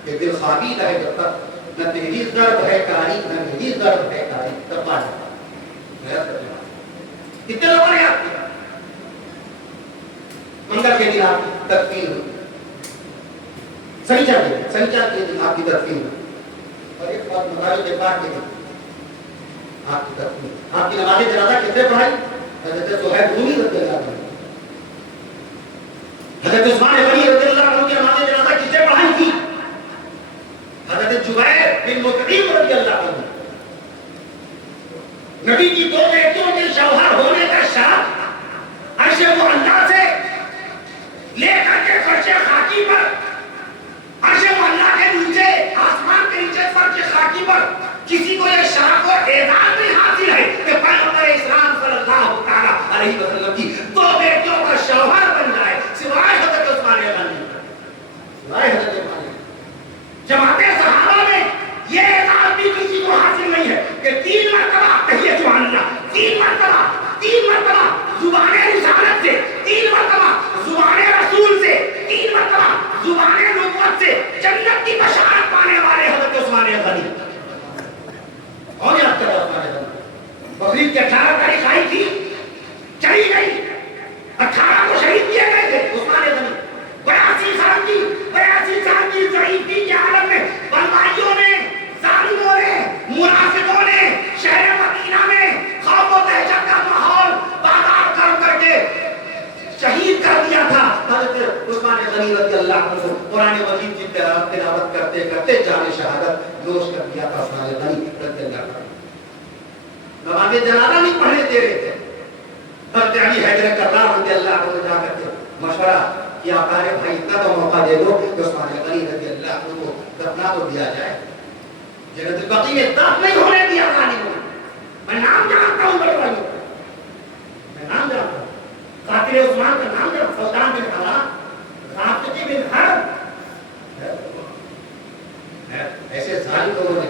کہ دل خوابیدہ ہے جب تک نہ تیری ضرب ہے کاری نہ میری ضرب ہے کاری تب پانا. کتنے لوگوں نے یاد کیا منگل کے دن آپ کی تدفین ہوئی. سنیچر کے دن آپ کی تدفین ہوئی. اور ایک بات مغرب کے بعد کے دن آپ کی تدفین. آپ کی نماز جنازہ کتنے پڑھائی؟ حضرت صہیب رومی رضی اللہ عنہ حضرت عثمان غنی رضی اللہ عنہ کی نماز جنازہ کتنے پڑھائی تھی؟ حضرت جبیر بن مطعم رضی اللہ عنہ. نبی کی 2 بیٹیوں کے شوہر ہونے کا شرف عرش معلیٰ سے لے کر کے فرش خاکی پر عرش معلیٰ کے نیچے آسمان کے نیچے فرش خاکی پر کسی کو یہ شرف و اعزاز نہیں حاصل ہے کہ پیغمبر اسلام صلی اللہ تعالی علیہ وسلم کی 2 بیٹیوں کا شوہر بن جائے سوائے حضرت عثمان غنی. سوائے حضرت عثمان جماعت صحابہ میں یہ اعزاز بھی کسی کو حاصل نہیں ہے کہ 3 مرتبہ کہیے سبحان اللہ 3 مرتبہ زبان رسالت سے 3 مرتبہ زبان رسول سے 3 مرتبہ زبان نبوت سے جنت کی بشارت پانے والے حضرت عثمان غنی. اور یاد کرو عثمان غنی بقرعید کی 18 تاریخ آئی تھی چلی گئی 18 کو شہید کیے گئے تھے. عثمان غنی 82 سال کی ضعیفی کے عالم میں بلوائیوں نے ظالموں نے منافقوں نے شہر مدینہ میں خوف و دہشت کا ماحول بازار کر کے شہید کر دیا تھا. حضرت عثمان غنی رضی اللہ عنہ قرآن مجید کی تلاوت کرتے کرتے جان شہادت نوش کر دیا تھا. عثمان غنی رضی اللہ عنہ نماز جنازہ نہیں پڑھنے دے رہے تھے. حضرت علی حیدر کرار رضی اللہ عنہ جا کر کے مشورہ کیا آقا بھائی اتنا تو موقع دے دو کہ عثمان غنی رضی اللہ عنہ کو دفنا تو دیا جائے. جنت البقیع میں دفن نہیں ہونے دیا ظالموں نے. میں نام جانتا ہوں بڑے بھائیوں میں نام جانتا ہوں. قاتل عثمان کا نام جانتا ہوں. سلطان بن حرام رافضی بن حرب ایسے ظالم لوگوں نے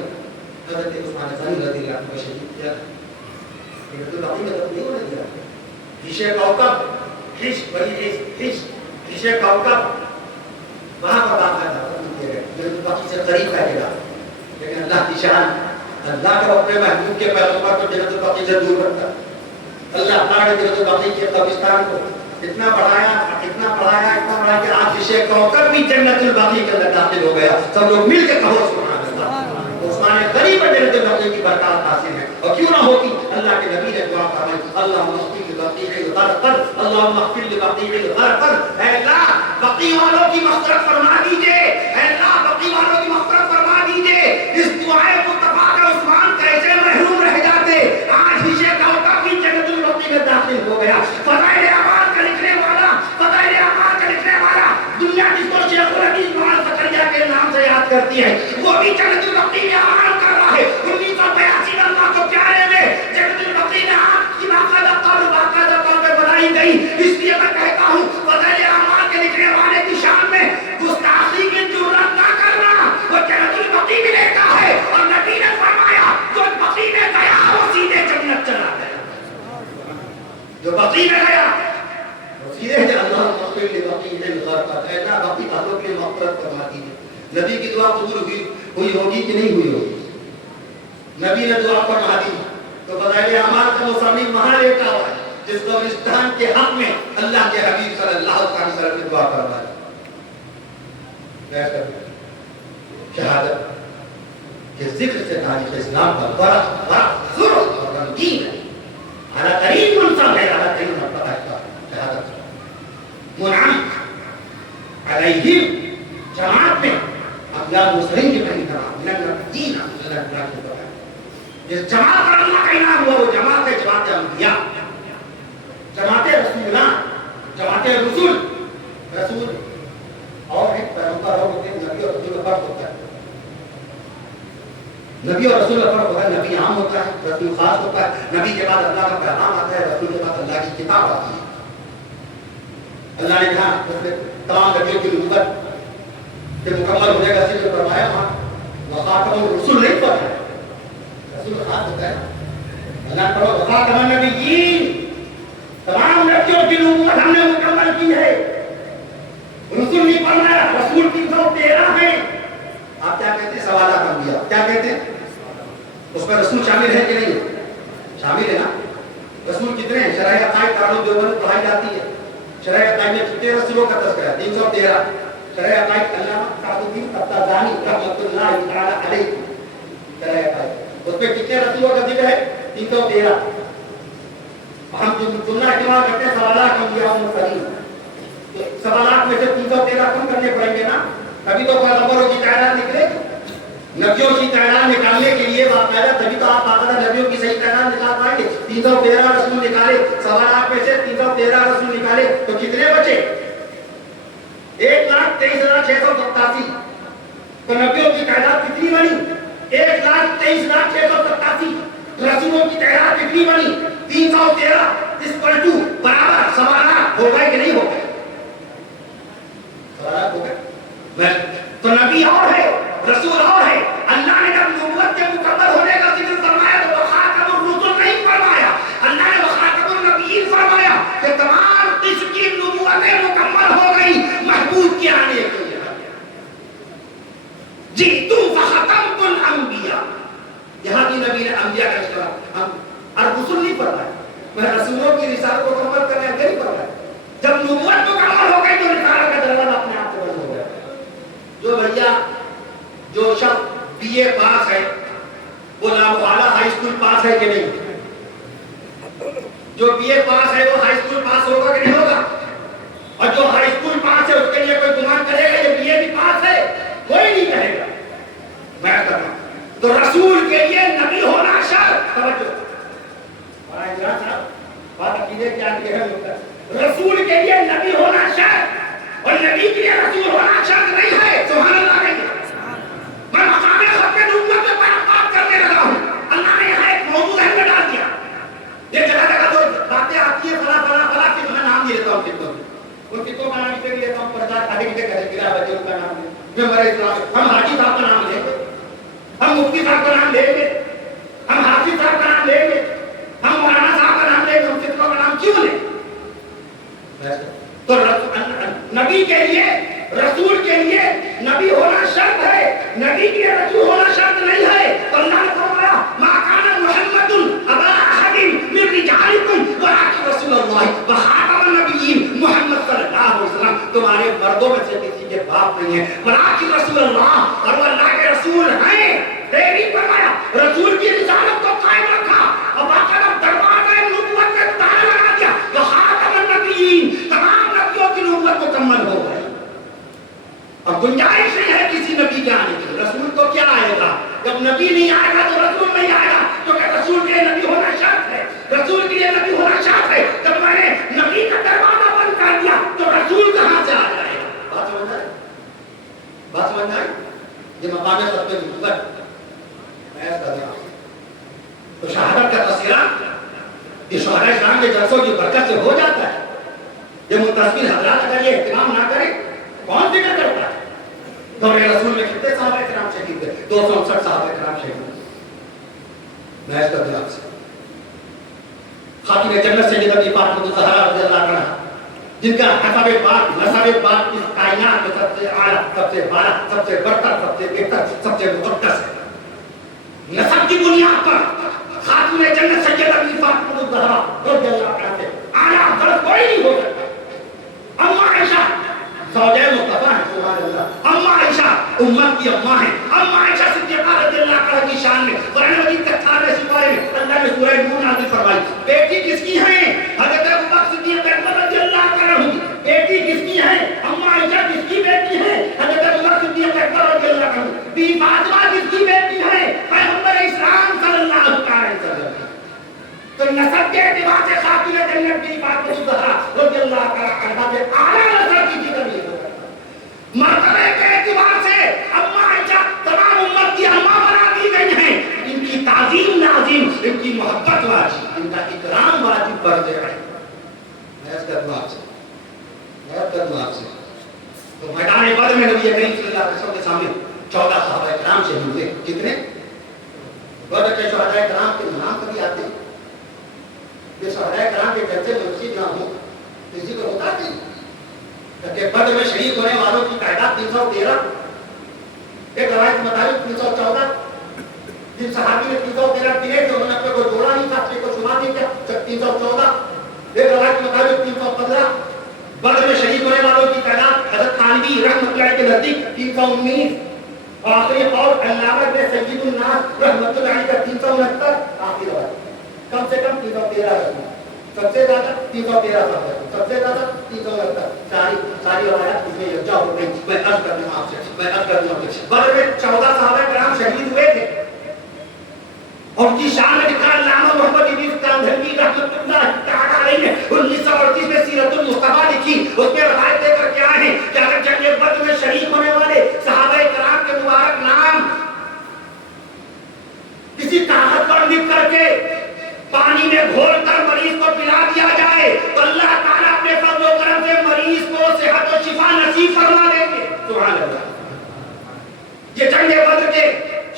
حضرت عثمان غنی رضی اللہ عنہ کو شہید کیا تھا. جنت البقیع میں دفن نہیں ہونے دیا. ہیشے کوکب ہش بڑی ہیشے کوکب وہاں پر باقی تھا. جنت البقیع سے قریب ہے جگہ لیکن اللہ کی شان اللہ کا اپنے محبوب کے پیغمبر کو جنت البقیع سے دور رکھتا. اللہ تعالیٰ نے جنت البقیع کے قبرستان کو اتنا بڑھایا کہ آج ہیشے کوکب بھی جنت البقیع کے اندر داخل ہو گیا. سب لوگ مل کے کہو سبحان اللہ. عثمان غنی پر جنت البقیع کی برکات حاصل ہے. اور کیوں نہ ہوتی اللہ کے نبی نے دعا فرمائی اللہم اغفر لبقیع الغرقد اللہم اغفر لبقیع الغرقد. اے اللہ بقیع والوں کی مغفرت فرما دیجئے. اے اللہ بقیع والوں کی مغفرت فرما دیجئے. اس دعائے مصطفیٰ کا عثمان کیسے محروم رہ جاتے. آج ہیشے کوکب بھی جنت البقیع میں داخل ہو گیا. فضائل اعمال کا لکھنے والا دنیا جس کو شیخ الحدیث مولانا زکریا کے نام سے یاد کرتی ہے وہ بھی نبی کی دعا قبول ہوئی ہوگی کہ نہیں ہوئی ہوگی؟ نبی نے دعا فرما دی تو فضائل اعمال کا مصنف وہاں لیٹا ہوا ہے جس قبرستان کے حق میں اللہ کے حبیب صلی اللہ علیہ وسلم نے دعا فرمائی. شہادت کے ذکر سے تاریخ اسلام کا بڑا ظلم اور رنگین ہے. اعلیٰ ترین منصب ہے، اعلیٰ ترین مرتبہ ہے شہادت. منعم علیہم جماعت میں ابلاد مسلم کی پہلی طرح النبیین جس جماعت پر اللہ کا انعام ہوا وہ جماعت ہے جماعت انبیاء، جماعت رسولان، جماعت رسول. رسول اور ایک پیغمبر اور ہوتے ہیں، نبی اور رسول کا فرق ہوتا ہے. نبی اور رسول کا فرق ہوتا ہے، نبی عام ہوتا ہے، رسول خاص ہوتا ہے. نبی کے بعد اللہ کا پیغام آتا ہے، رسول کے بعد اللہ کی کتاب آتی ہے. اللہ نے کہا تمام نبیوں کی نبوت کہ مکمل ہونے کا ذکر فرمایا وہاں وخاتم الرسول نہیں فرمایا، رسول خاص ہوتا ہے. اللہ نے فرمایا وخاتم النبیین، تمام نبیوں کی نبوت ہم نے مکمل کی ہے. رسول نہیں فرمایا، رسول 313 ہیں. آپ کیا کہتے ہیں؟ سوالات انبیاء کیا کہتے ہیں؟ اس میں رسول شامل ہے کہ نہیں ہے؟ شامل ہے نا. رسول کتنے ہیں؟ شرائع عقائد دارالعلوم دیوبند پڑھائی جاتی ہے. شرائع عقائد میں کتنے رسولوں کا تذکرہ ہے؟ 313. شرائع عقائد علامہ سعد الدین قطازانی رحمۃ اللہ تعالی علیہ شرائع عقائد اس میں کتنے رسولوں کا ذکر ہے؟ 313. ہم جو تلنا استعمال کرتے ہیں سوالات انبیاء و مرسلین، سوالات میں سے 313 کم کرنے پڑیں گے نا، تبھی تو پیغمبروں کی تعداد نکلے گی. نبیوں کی تعداد نکالنے کے لیے باقاعدہ تبھی تو آپ باقاعدہ نبیوں کی صحیح تعداد نکال پائیں گے. 313 رسول نکالے، سوالات میں سے 313 رسول نکالے تو کتنے بچے؟ 1,23,687. تو نبیوں کی تعداد کتنی بنی؟ 1,23,687. رسولوں کی تعداد کتنی بنی؟ 313 برابر. سوالات ہو گئے کہ نہیں ہو گئے؟ سوالات ہو گئے. تو نبی اور ہے، رسول اور ہے. اللہ نے جب نبوت کے مکمل ہونے کا ذکر فرمایا تو وخاتم الرسل نہیں فرمایا، اللہ نے وخاتم النبیین فرمایا کہ تمام قسم کی نبوتیں مکمل ہو گئی محبوب کے آنے کے لیے. جئتم فختمتم الانبیاء، یہاں بھی نبی نے انبیاء کا اشتراک الرسل نہیں فرمایا. میں رسولوں کی رسالت کو مکمل کرنے کے نہیں فرمایا. جب نبوت مکمل ہو گئی تو رسالت کا دروازہ اپنے آپ سے بند ہو گیا. جو بھیا جو شخص بی اے پاس ہے وہ نامحالہ ہائی اسکول پاس ہے کہ نہیں؟ جو بی اے پاس ہے وہ ہائی اسکول پاس ہوگا کہ نہیں ہوگا؟ اور جو ہائی اسکول پاس ہے اس کے لیے کوئی گمان کرے گا یہ بی اے بھی پاس ہے؟ کوئی نہیں کہے گا. میں کہتا ہوں تو رسول کے لیے نبی ہونا شرط. توجہ بات عقیدے کی آتی ہے. رسول کے لیے نبی ہونا شرط اور نبی کے لیے رسول ہونا شرط نہیں ہے. سبحان اللہ. میں مقام خط نبوت میں بات کرنے لگا ہوں. اللہ نے یہاں ایک موضوع ذہن میں ڈال دیا. یہ جگہ جگہ جو باتیں آتی ہیں فلاں فلاں فلاں کی میں نام نہیں لیتا ہوں کتوں کی. ان کتوں کا نام اس لیے لیتا ہوں پرچار کھانے کے گرا بچوں کا نام لیں. ممبر اسلام ہم حاجی صاحب کا نام لیں گے، ہم مفتی صاحب کا نام لیں گے، ہم حافظ صاحب کا نام لیں گے، ہم مولانا صاحب کا نام لیں گے. ہم کتوں کا نام کیوں لیں؟ تو نبی کے لیے رسول کے لیے نبی ہونا شرط ہے، نبی کے لیے رسول ہونا شرط نہیں ہے. تو اللہ نے فرمایا ما کان محمد ابا احد من رجالکم ولکن رسول اللہ وخاتم النبیین. محمد صلی اللہ علیہ وسلم تمہارے مردوں میں سے کسی کے باپ نہیں ہے، ولکن رسول اللہ، اور وہ اللہ کے رسول ہیں. نہیں فرمایا رسول کی رسالت کو قائم رکھا اور باقاعدہ دروازہ نبوت میں تالا لگا دیا. وخاتم النبیین، تمام نبیوں کی نبوت مکمل ہو گئی. اب گنجائش نہیں ہے کسی نبی کے آنے کی. رسول تو کیا آئے گا؟ جب نبی نہیں آئے گا تو رسول نہیں آئے گا. تو کہ رسول کے لیے نبی ہونا شرط ہے، رسول کے لیے نبی ہونا شرط ہے. جب میں نے نبی کا دروازہ بند کر دیا تو رسول کہاں سے آ جائے گا؟ بات سمجھ آئی؟ بات سمجھ آئی؟ یہ مقام خط نبوت تو شہادت کا تذکرہ یہ شہداء اسلام کے جلسوں کی برکت سے ہو جاتا ہے. یہ منتصبین حضرات اگر یہ اہتمام نہ کریں کون ذکر کرتا ہے؟ دور رسول میں کتنے صحابہ کرام شہید ہوئے؟ 259 صحابہ کرام شہید ہوئے. میں اس کا دلاب سے خاتون جنت سیدہ فاطمہ الزہرا رضی اللہ عنہا جن کا نسب پاک اس کائنات میں سب سے اعلیٰ، سب سے بالا، سب سے برتر، سب سے بہتر، سب سے مقدس ہے۔ نسب کی بنیاد پر خاتون جنت سیدہ فاطمہ الزہرا رضی اللہ عنہا سے اعلیٰ افضل کوئی نہیں ہو سکتا۔ اما عائشہ زوجہ مصطفیٰ ہیں، سبحان اللہ۔ اما عائشہ امت کی اماں ہیں۔ اما عائشہ صدیقہ رضی اللہ عنہا کی شان میں قرآن مجید کے 18ویں سپارے میں اللہ نے سورہ نور نازل فرمائی۔ بیٹی کس کی ہیں؟ حضرت ابوبکر صدیق اکبر رضی اللہ عنہ۔ بیٹی کس کی ہیں؟ اما عائشہ کس کی بیٹی ہیں؟ حضرت ابوبکر صدیق اکبر رضی اللہ عنہ۔ بی فاطمہ کس کی بیٹی ہیں؟ پیغمبر اسلام صلی اللہ علیہ وسلم۔ تو نسب کے اعتبار سے خاتون جنت بی فاطمہ الزہرا رضی اللہ عنہا سے اعلیٰ نسب کی ذکر نہیں ہو سکتا۔ مرتبے کے اعتبار سے اما عائشہ تمام امت کی اماں بنا دی گئی ہیں۔ ان کی تعظیم لازم، ان کی محبت واجب، ان کا اکرام واجب فرض ہے۔ میں اس کا دعا سے تو میدان بدر میں نبی کریم صلی اللہ علیہ وسلم کے سامنے 14 صحابہ کرام شہید ہوئے۔ کتنے؟ بدر کے شہداء کرام کے نام کبھی آتے ہیں؟ یہ شہداء کرام کے چرچے میں مسجد نہ ہو کسی کو ہوتا نہیں، کہ بدر میں شہید ہونے والوں کی تعداد 313، ایک روایت کے مطابق 314۔ جن صحابی نے 313 گنے تھے انہوں نے اپنے کو جوڑا نہیں تھا، اپنے کو شمار نہیں کیا، 314۔ ایک روایت کے مطابق 315۔ بدر میں شہید ہونے والوں کی تعداد حضرت تھانوی رحمۃ اللہ کے نزدیک 319، اور آخری قول علامہ ابن سید الناس رحمۃ اللہ علیہ کا 369۔ آخری روایت کم سے کم 313 رکھنا، سب سے زیادہ 313، سب سے زیادہ 369۔ ساری روایات اس میں یکجا ہو گئی۔ میں عرض کر دوں آپ سے، بدر میں 14 صحابہ کرام شہید ہوئے تھے، اور ان کی شان میں لکھا علامہ محمد ابن کاندھلوی رحمۃ اللہ تعالی علیہ نے 1938 میں سیرت المصطفیٰ لکھی۔ اس میں روایت دے کر کے آئے ہیں کہ اگر جنگ بدر میں شریک ہونے والے صحابہ کرام کے مبارک نام کسی کاغذ پر لکھ کر کے پانی میں گھول کر مریض کو پلا دیا جائے تو اللہ تعالیٰ اپنے فضل و کرم سے مریض کو صحت و شفا نصیب فرما دیں گے۔ سبحان اللہ۔ یہ جنگ بدر کے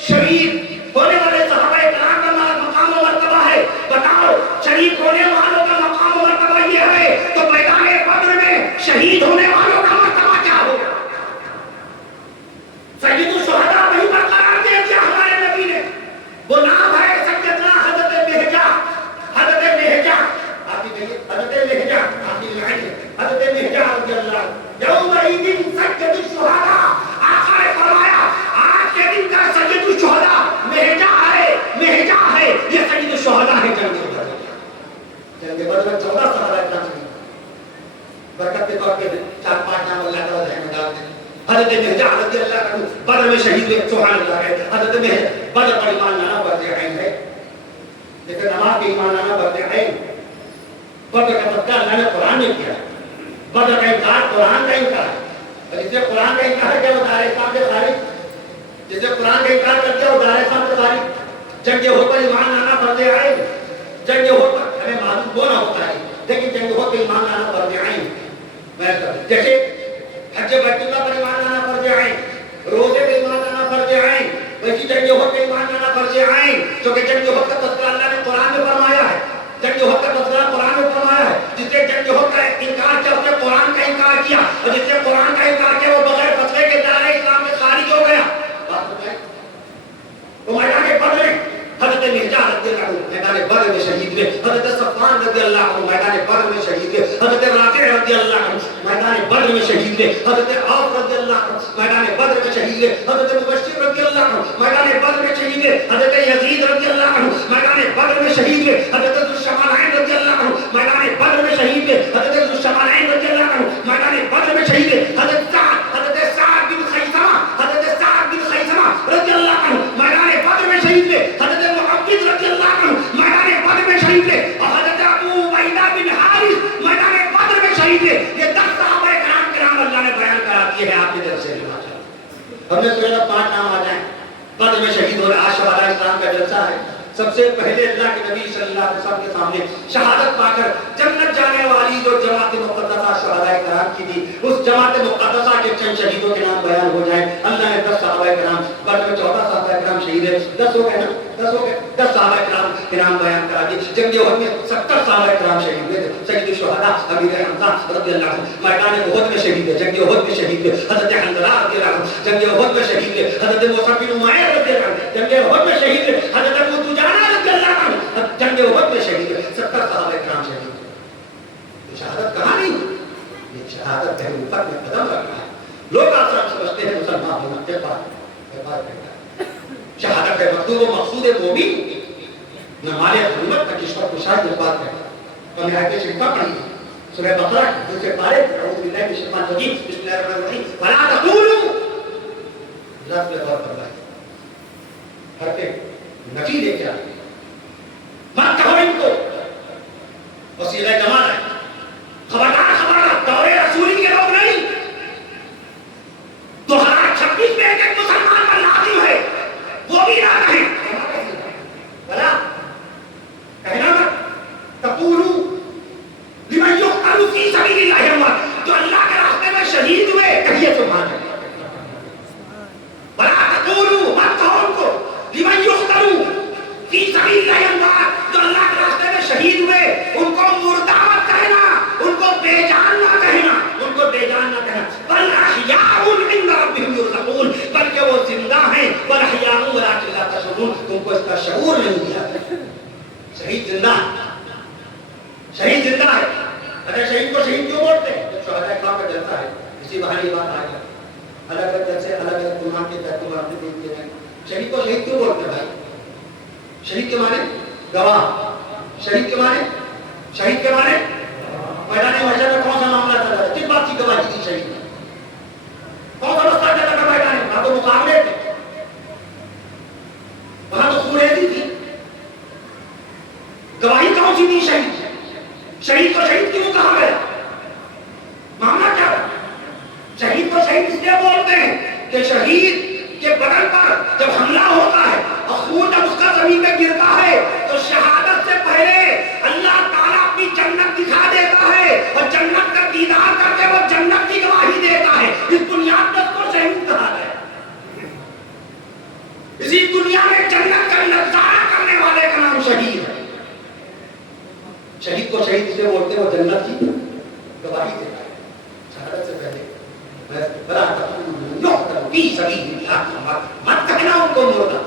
شہید ہونے والے صحابہ کرام کا مقام و مرتبہ ہے۔ بتاؤ شہید ہونے والوں کا مقام و مرتبہ یہ ہے تو میدان بدر میں شہید ہونے والوں کا مرتبہ کیا ہوگا؟ سید الشہداء وہی برقرار دے دیا ہمارے نبی نے، وہ نام ہے سیدنا حضرت مہجہ۔ حضرت مہجہ آپ کی کہیے، حضرت مہجہ آپ کی لائن ہے، حضرت مہجہ رضی اللہ یومئذ سید الشہداء۔ آقا نے فرمایا آج کے دن کا سید الشہداء مہجہ ہے، مہجہ ہے، یہ سید الشہداء ہے جنگ بدر۔ جنگ بدر میں 14 صحابہ کرام شہید، برکت کے طور پہ 4-5 نام اللہ تعالیٰ ذہن میں ڈال دیں۔ حضرت مہجہ رضی اللہ عنہ بدر میں شہید ہوئے، سبحان اللہ ہے۔ حضرت مہجہ بدر پر ایمان لانا فرض عین ہے، لیکن نماز پہ ایمان لانا فرض عین۔ بدر کا تذکرہ اللہ نے قرآن میں کیا ہے، بدر کا انکار قرآن کا انکار ہے، اور جسے قرآن کا انکار کیا وہ دار اسلام سے خارج، جسے قرآن کا انکار کر دیا وہ دار اسلام سے خارج۔ جنگ ہو کر ایمان لانا فرض عین، جنگ ہو کر ہمیں معلوم وہ نہ ہوتا ہے لیکن جنگ ہو کر ایمان لانا فرض عین۔ جیسے حج بیت اللہ پر ایمان لانا فرض عین، روزے پر ایمان لانا فرض عین، ویسی جنگ احد پر ایمان لانا فرض عین، کیونکہ جنگ احد کا تذکرہ اللہ نے قرآن میں فرمایا ہے، جنگ احد کا تذکرہ قرآن میں فرمایا ہے۔ جس نے جنگ احد کا انکار کیا اس نے قرآن کا انکار کیا، اور جس نے قرآن کا انکار کیا وہ بغیر فتوے کے دار اسلام سے خارج ہو گیا۔ تو میدان بدر میں حضرت مہجہ رضی اللہ عنہ میدان بدر میں شہید ہوئے، حضرت صفوان رضی اللہ عنہ میدان بدر میں شہید ہوئے، حضرت رافع رضی اللہ عنہ میدان بدر میں شہید ہوئے، حضرت عوف رضی اللہ عنہ میدان بدر میں شہید ہوئے، حضرت مبشر رضی اللہ عنہ میدان بدر میں شہید ہوئے، حضرت یزید رضی اللہ عنہ میدان بدر میں شہید ہوئے، حضرت ذو الشمالین رضی اللہ عنہ میدان بدر میں شہید ہوئے، حضرت ذو الشمالین رضی اللہ عنہ میدان بدر میں شہید ہوئے، حضرت سعد بن خیثمہ رضی اللہ عنہ میدان بدر میں شہید ہوئے، حضرت معوذ رضی اللہ عنہ میدان بدر میں شہید ہوئے، اور حضرت ابو عبیدہ بن حارث میدان بدر میں شہید ہوئے۔ یہ 10 صحابہ کرام اللہ نے بیان کرا دیے ہیں آپ کے درس سے۔ ہم نے سوچا 5 نام آ جائیں، بدر میں شہید ہو رہے، آج شہداء اسلام کا جلسہ ہے، سب سے پہلے اللہ کے نبی صلی اللہ علیہ وسلم کے سامنے شہادت پا کر جنت جانے والی جو جماعت مقدسہ شہداء کرام کی تھی، اس جماعت مقدسہ کے چند شہیدوں کے نام بیان ہو جائیں۔ اللہ نے 10 صحابہ کرام، بعد میں 14 صحابہ کرام شہید ہیں، 10 ہو گئے نا، 10 ہو گئے، 10 صحابہ کرام کے نام بیان کرا دیے۔ جنگ احد میں 70 صحابہ کرام شہید ہوئے، سید الشہداء امیر حمزہ رضی اللہ عنہ میدان احد میں شہید ہے، جنگ احد میں شہید ہے۔ حضرت حنظلہ رضی اللہ عنہ جنگ احد میں شہید ہے۔ حضرت مصعب بن عمیر رضی اللہ عنہ جنگ احد میں شہید ہے۔ حضرت ابو دجانہ رضی اللہ عنہ جنگ احد میں شہید ہے۔ 70 صحابہ کرام شہید ہیں۔ تو شہادت کہاں نہیں، یہ شہادت ہے اوپر میں قدم رکھنا ہے۔ لوگ آسان سمجھتے ہیں مسلمان ہونا کہتا ہے، شہادت ہے مطلوب و مقصود مومن نہ مال غنیمت نہ کشور کشاد اس بات ہے۔ تو نے آیت شریفہ پڑھی سورہ بقرہ دوسرے پارے اعوذ باللہ من الشیطان الرجیم بسم اللہ الرحمن الرحیم ولا تقولوا لفظ پہ غور کرنا ہے، ہر کے نفی لے کے آئے مت کہو ان کو، وسیلہ جمال ہے، خبردار خبردار دور رسولی کے لوگ نہیں، 2026 میں ایک مسلمان پر لازم ہے وہ بھی نہ کہیں بلا کہنا نا تقولوا لمن يقتل في سبيل الله اموات، جو اللہ کے راستے میں شہید ہوئے کہیے سبحان اللہ، بلا تقولوا مت کہو ان کو لمن يقتل في سبيل الله اموات، جو اللہ کے راستے میں شہید ہوئے ان کو مردہ مت کہنا، ان کو بے جان نہ کہنا، ان کو بے جان نہ کہنا، بل احیاء عند ربهم يرزقون، بلکہ وہ زندہ ہیں، بل احیاء ولکن لا تشعرون، تم کو اس کا شعور نہیں دیا گیا۔ شہید زندہ ہے، شہید زندہ ہے۔ اگر شہید کو شہید کیوں بولتے ہیں؟ جب شہداء کرام کا جلسہ ہے، اسی بہانے یہ بات آئے گا، الگ الگ جلسے الگ الگ قرآن کے تحت مرتب دیتے ہیں۔ شہید کو شہید کیوں بولتے ہیں بھائی؟ شہید کے معنی گواہ، شہید کے معنی، شہید کے معنی میدان محشر میں کون سا معاملہ چل رہا ہے، کس بات کی گواہی دی شہید نے، کون سا مسئلہ چل رہا ہے میدان میں؟ وہاں تو مقابلے تھے، وہاں تو خوریزی تھی، گواہی کون سی دی شہید؟ شہید کو شہید کیوں کہا گیا؟ معاملہ کیا ہے؟ شہید کو شہید اس لیے بولتے ہیں کہ شہید کے بدن پر جب حملہ ہوتا ہے اور خون جب اس کا زمین پہ گرتا ہے تو شہادت سے پہلے اللہ تعالیٰ اپنی جنت دکھا دیتا ہے اور جنت کا دیدار کر کے وہ جنت کی گواہی دیتا ہے۔ اس بنیاد پر اس کو شہید کہا گیا۔ اسی دنیا میں جنت کا نظارہ کرنے والے کا نام شہید ہے۔ شہید کو شہید اسے بولتے ہیں وہ جنت کی گواہی دیتا ہے شہادت سے پہلے۔ مت کہنا ان کو مردہ،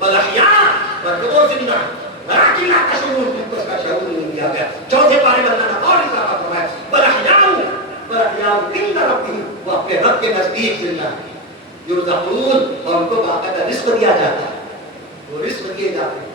بل احیاء، بلکہ وہ زندہ ہے، ولکن لا تشعرون، تم کو اس کا شعور نہیں دیا گیا۔ چوتھے پارے میں اللہ نے اور اضافہ فرمایا بل احیاء عند ربهم، وہ اپنے رب کے نزدیک زندہ ہیں، یرزقون، اور ان کو باقاعدہ رزق دیا جاتا ہے، وہ رزق دیے جاتے ہیں۔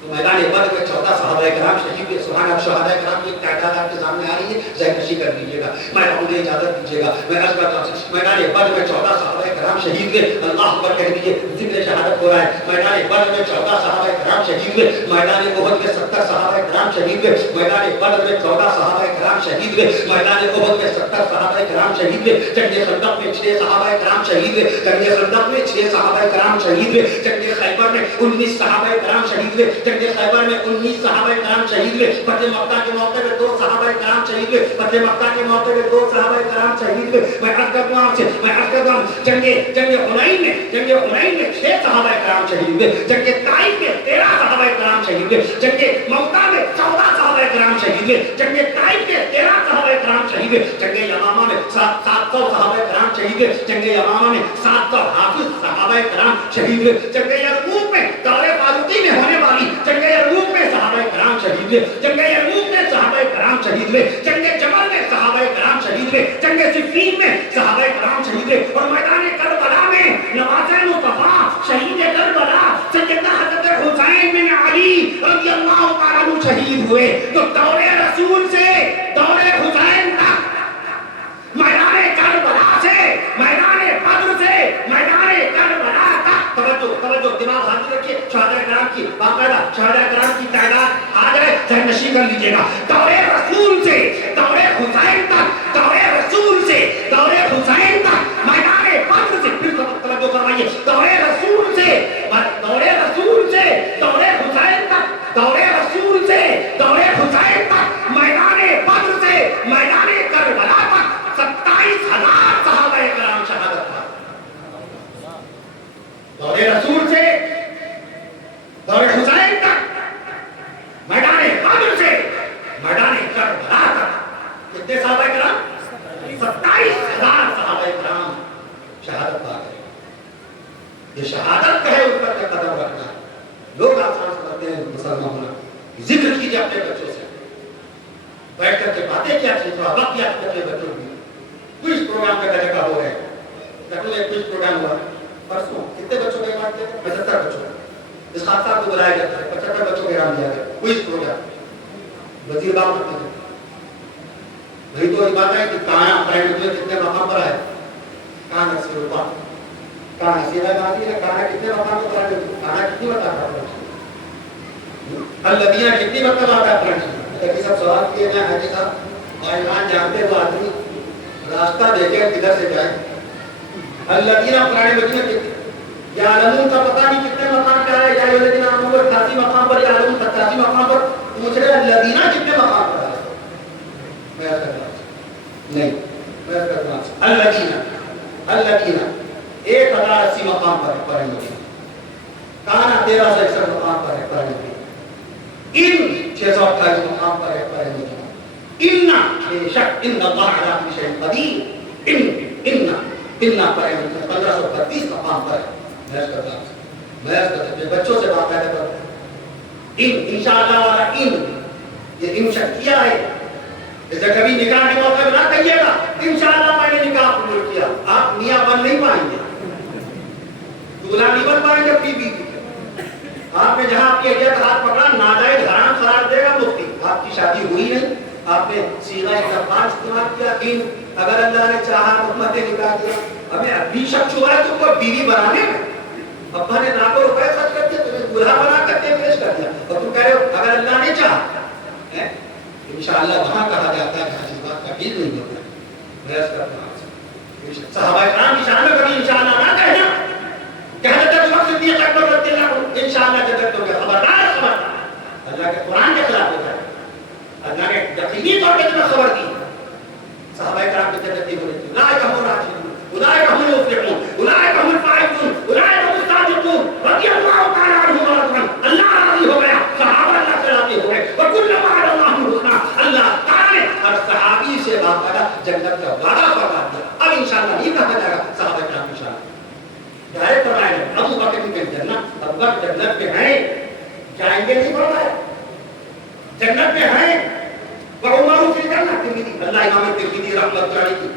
تو میدان بدر میں 14 صحابہ کرام شہید ہوئے۔ سبحان اللہ، شہداء کرام کی تعداد آپ کے سامنے آ رہی ہے، ذہن نشی کر لیجیے گا، میں انہیں اجازت دیجیے گا، میں عرض کرتا ہوں میدان بدر میں 14 صحابہ کرام شہید ہوئے، اللہ اکبر کہہ دیجیے، ذکر شہادت ہو رہا ہے۔ میدان بدر میں 14 صحابہ کرام شہید ہوئے، میدان احد میں 70 صحابہ کرام شہید ہوئے، میدان بدر میں 14 صحابہ کرام شہید ہوئے، میدان احد میں 70 صحابہ کرام شہید ہوئے، جنگ خندق میں 6 صحابہ کرام شہید ہوئے، جنگ خندق میں 6 صحابہ کرام شہید ہوئے، جنگ خیبر میں 19 صحابہ کرام شہید ہوئے، جنگ خیبر میں 19 صحابہ کرام شہید ہوئے، فتح مکہ کے موقع پہ 2 صحابہ کرام شہید ہوئے، فتح مکہ کے موقع پہ 2 صحابہ کرام شہید ہوئے۔ میں عرض کرتا ہوں آپ سے، جنگ حنین میں 6 صحابہ کرام شہید ہوئے، جنگ طائف میں 13 صحابہ کرام شہید ہوئے، جنگ موتا میں 14 صحابہ کرام شہید ہوئے، جنگ طائف میں 13 صحابہ کرام شہید ہوئے، جنگ یمامہ میں 700 صحابہ کرام شہید ہوئے، جنگ یمامہ میں 700 حافظ صحابہ کرام شہید ہوئے، جنگ یرموک میں دور فاروقی میں ہونے والی جنگ یرموک میں صحابہ کرام شہید ہوئے، جنگ یرموک میں صحابہ کرام شہید ہوئے، جنگ جمل میں صحابہ کرام شہید ہوئے، جنگ صفین میں صحابہ کرام شہید ہوئے، اور میدان کربلا میں نواز مصطفیٰ شہید کربلا سیدنا حضرت حسین بن علی رضی اللہ تعالیٰ عنہ شہید ہوئے۔ تو دور رسول سے دور حسین تک، میدان کربلا سے میدان بدر سے میدان کربلا تک، توجہ دماغ حاضر رکھیے، شہداء کرام کی باقاعدہ شہداء کرام کی تعداد آ جائے، ذہن نشی کر لیجیے گا۔ دور رسول سے دور حسین تک، دور رسول سے دور حسین تک، میدان بدر سے، پھر توجہ فرمائیے، دور رسول سے دور رسول سے دور حسین تک، میدان بدر سے میدان کربلا تک کتنے صحابہ کرام؟ 27,000 صحابہ کرام شہادت پا گئے. یہ شہادت کا ہے، اس پر قدم رکھنا. لوگ آسان سمجھتے ہیں مسلمان ہونا. ذکر کیجیے اپنے بچوں سے، بیٹھ کر کے باتیں کیا چیز، تھوڑا وقت یاد کر کے بچوں کی. کوئز پروگرام کا طریقہ ہو رہا ہے. لکھنؤ میں کوئز پروگرام ہوا پرسوں. کتنے بچوں کے بات کیا؟ 75 بچوں. اس حادثہ کو بلایا گیا، 75 بچوں کے نام دیا گیا. کوئز پروگرام وزیر باب کرتے ہیں. وہی تو بات ہے کہ کہاں پرائمری کتنے مقام پر ہے، کہاں نصیر اللہ، کہاں نصیرہ گاندھی ہے، کہاں کتنے مقام پر ہے، کہاں کتنی مرتبہ ہے، الذین کتنی مرتبہ آتا ہے پرائمری. تاکہ سب سوال کیے جائیں حاجی صاحب اور ایمان جانتے وہ آدمی راستہ دیکھے کدھر سے جائے. الذین پرائمری میں کتنے یعلمون کا پتہ نہیں کتنے مقام پہ آئے. یا الذین آمنوا 88 مقام پر، یعلمون 87 مقام پر. پوچھ رہے الذین کتنے مقام پر آئے؟ میں نہیں میں الذین 1080 مقام پر ہے قرآن مجید. کانا 1361 مقام پر ہے قرآن مجید. ان 628 مقام پر ہے قرآن مجید. ان بے شک ان اللہ علی کل شیء قدیر. ان قرآن مجید 1532 مقام پر ہے. میں بچوں سے بات کرتے ہیں انشاءاللہ والا یہ ان شکیہ ہے. جیسے کبھی نکاح کے موقع پہ نہ کہیے گا انشاءاللہ میں نے نکاح قبول کیا. آپ میاں بن نہیں پائیں گے، دولہا نہیں بن پائیں گے. بی آپ نے جہاں آپ کی اہلیت ہاتھ پکڑا ناجائز حرام قرار دے گا مفتی. آپ کی شادی ہوئی نہیں، آپ نے صیغہ استغفار استعمال کیا. اگر اللہ نے چاہا حکمت نکاح دیا. ہمیں ابھی شک ہوا ہے تم کو بیوی بنانے میں. ابا نے لاکھوں روپے خرچ کر دیا، تمہیں دولہا بنا کر کے پیش کر دیا، اور تم کہہ رہے ہو اگر اللہ نے چاہا. انشاءاللہ وہاں کہا جاتا ہے کہ بات کا دل نہیں ہوتا. صحابہ کرام کی شان میں کبھی انشاءاللہ نہ کہنا. کہتے تھے وقت صدیق اکبر رضی اللہ عنہ انشاءاللہ جب تک خبردار خبردار اللہ کے قرآن کے خلاف ہوتا ہے. اللہ نے یقینی طور پہ تمہیں خبر دی. صحابہ کرام کی ترتیب ہو رہی تھی. اولئک هم الراشدون، اولئک هم المفلحون، اولئک هم الفائزون، اولئک هم الصادقون رضی اللہ تعالی عنہم ورضوا عنہ. اللہ راضی ہو گیا، صحابہ اللہ سے راضی ہو گئے. وکل وعد اللہ الحسنى، اللہ تعالی ہر صحابی سے باقاعدہ جنت کا وعدہ فرما دیا. اب انشاءاللہ یہ کہا جائے گا صحابہ کرام کی شان. ظاہر فرمایا ابو بکر کی جنت، ابو بکر جنت میں ہیں، جائیں گے نہیں فرمایا، جنت میں ہیں. وعمر فی الجنہ، اللہ امام ترمذی رحمۃ اللہ علیہ کی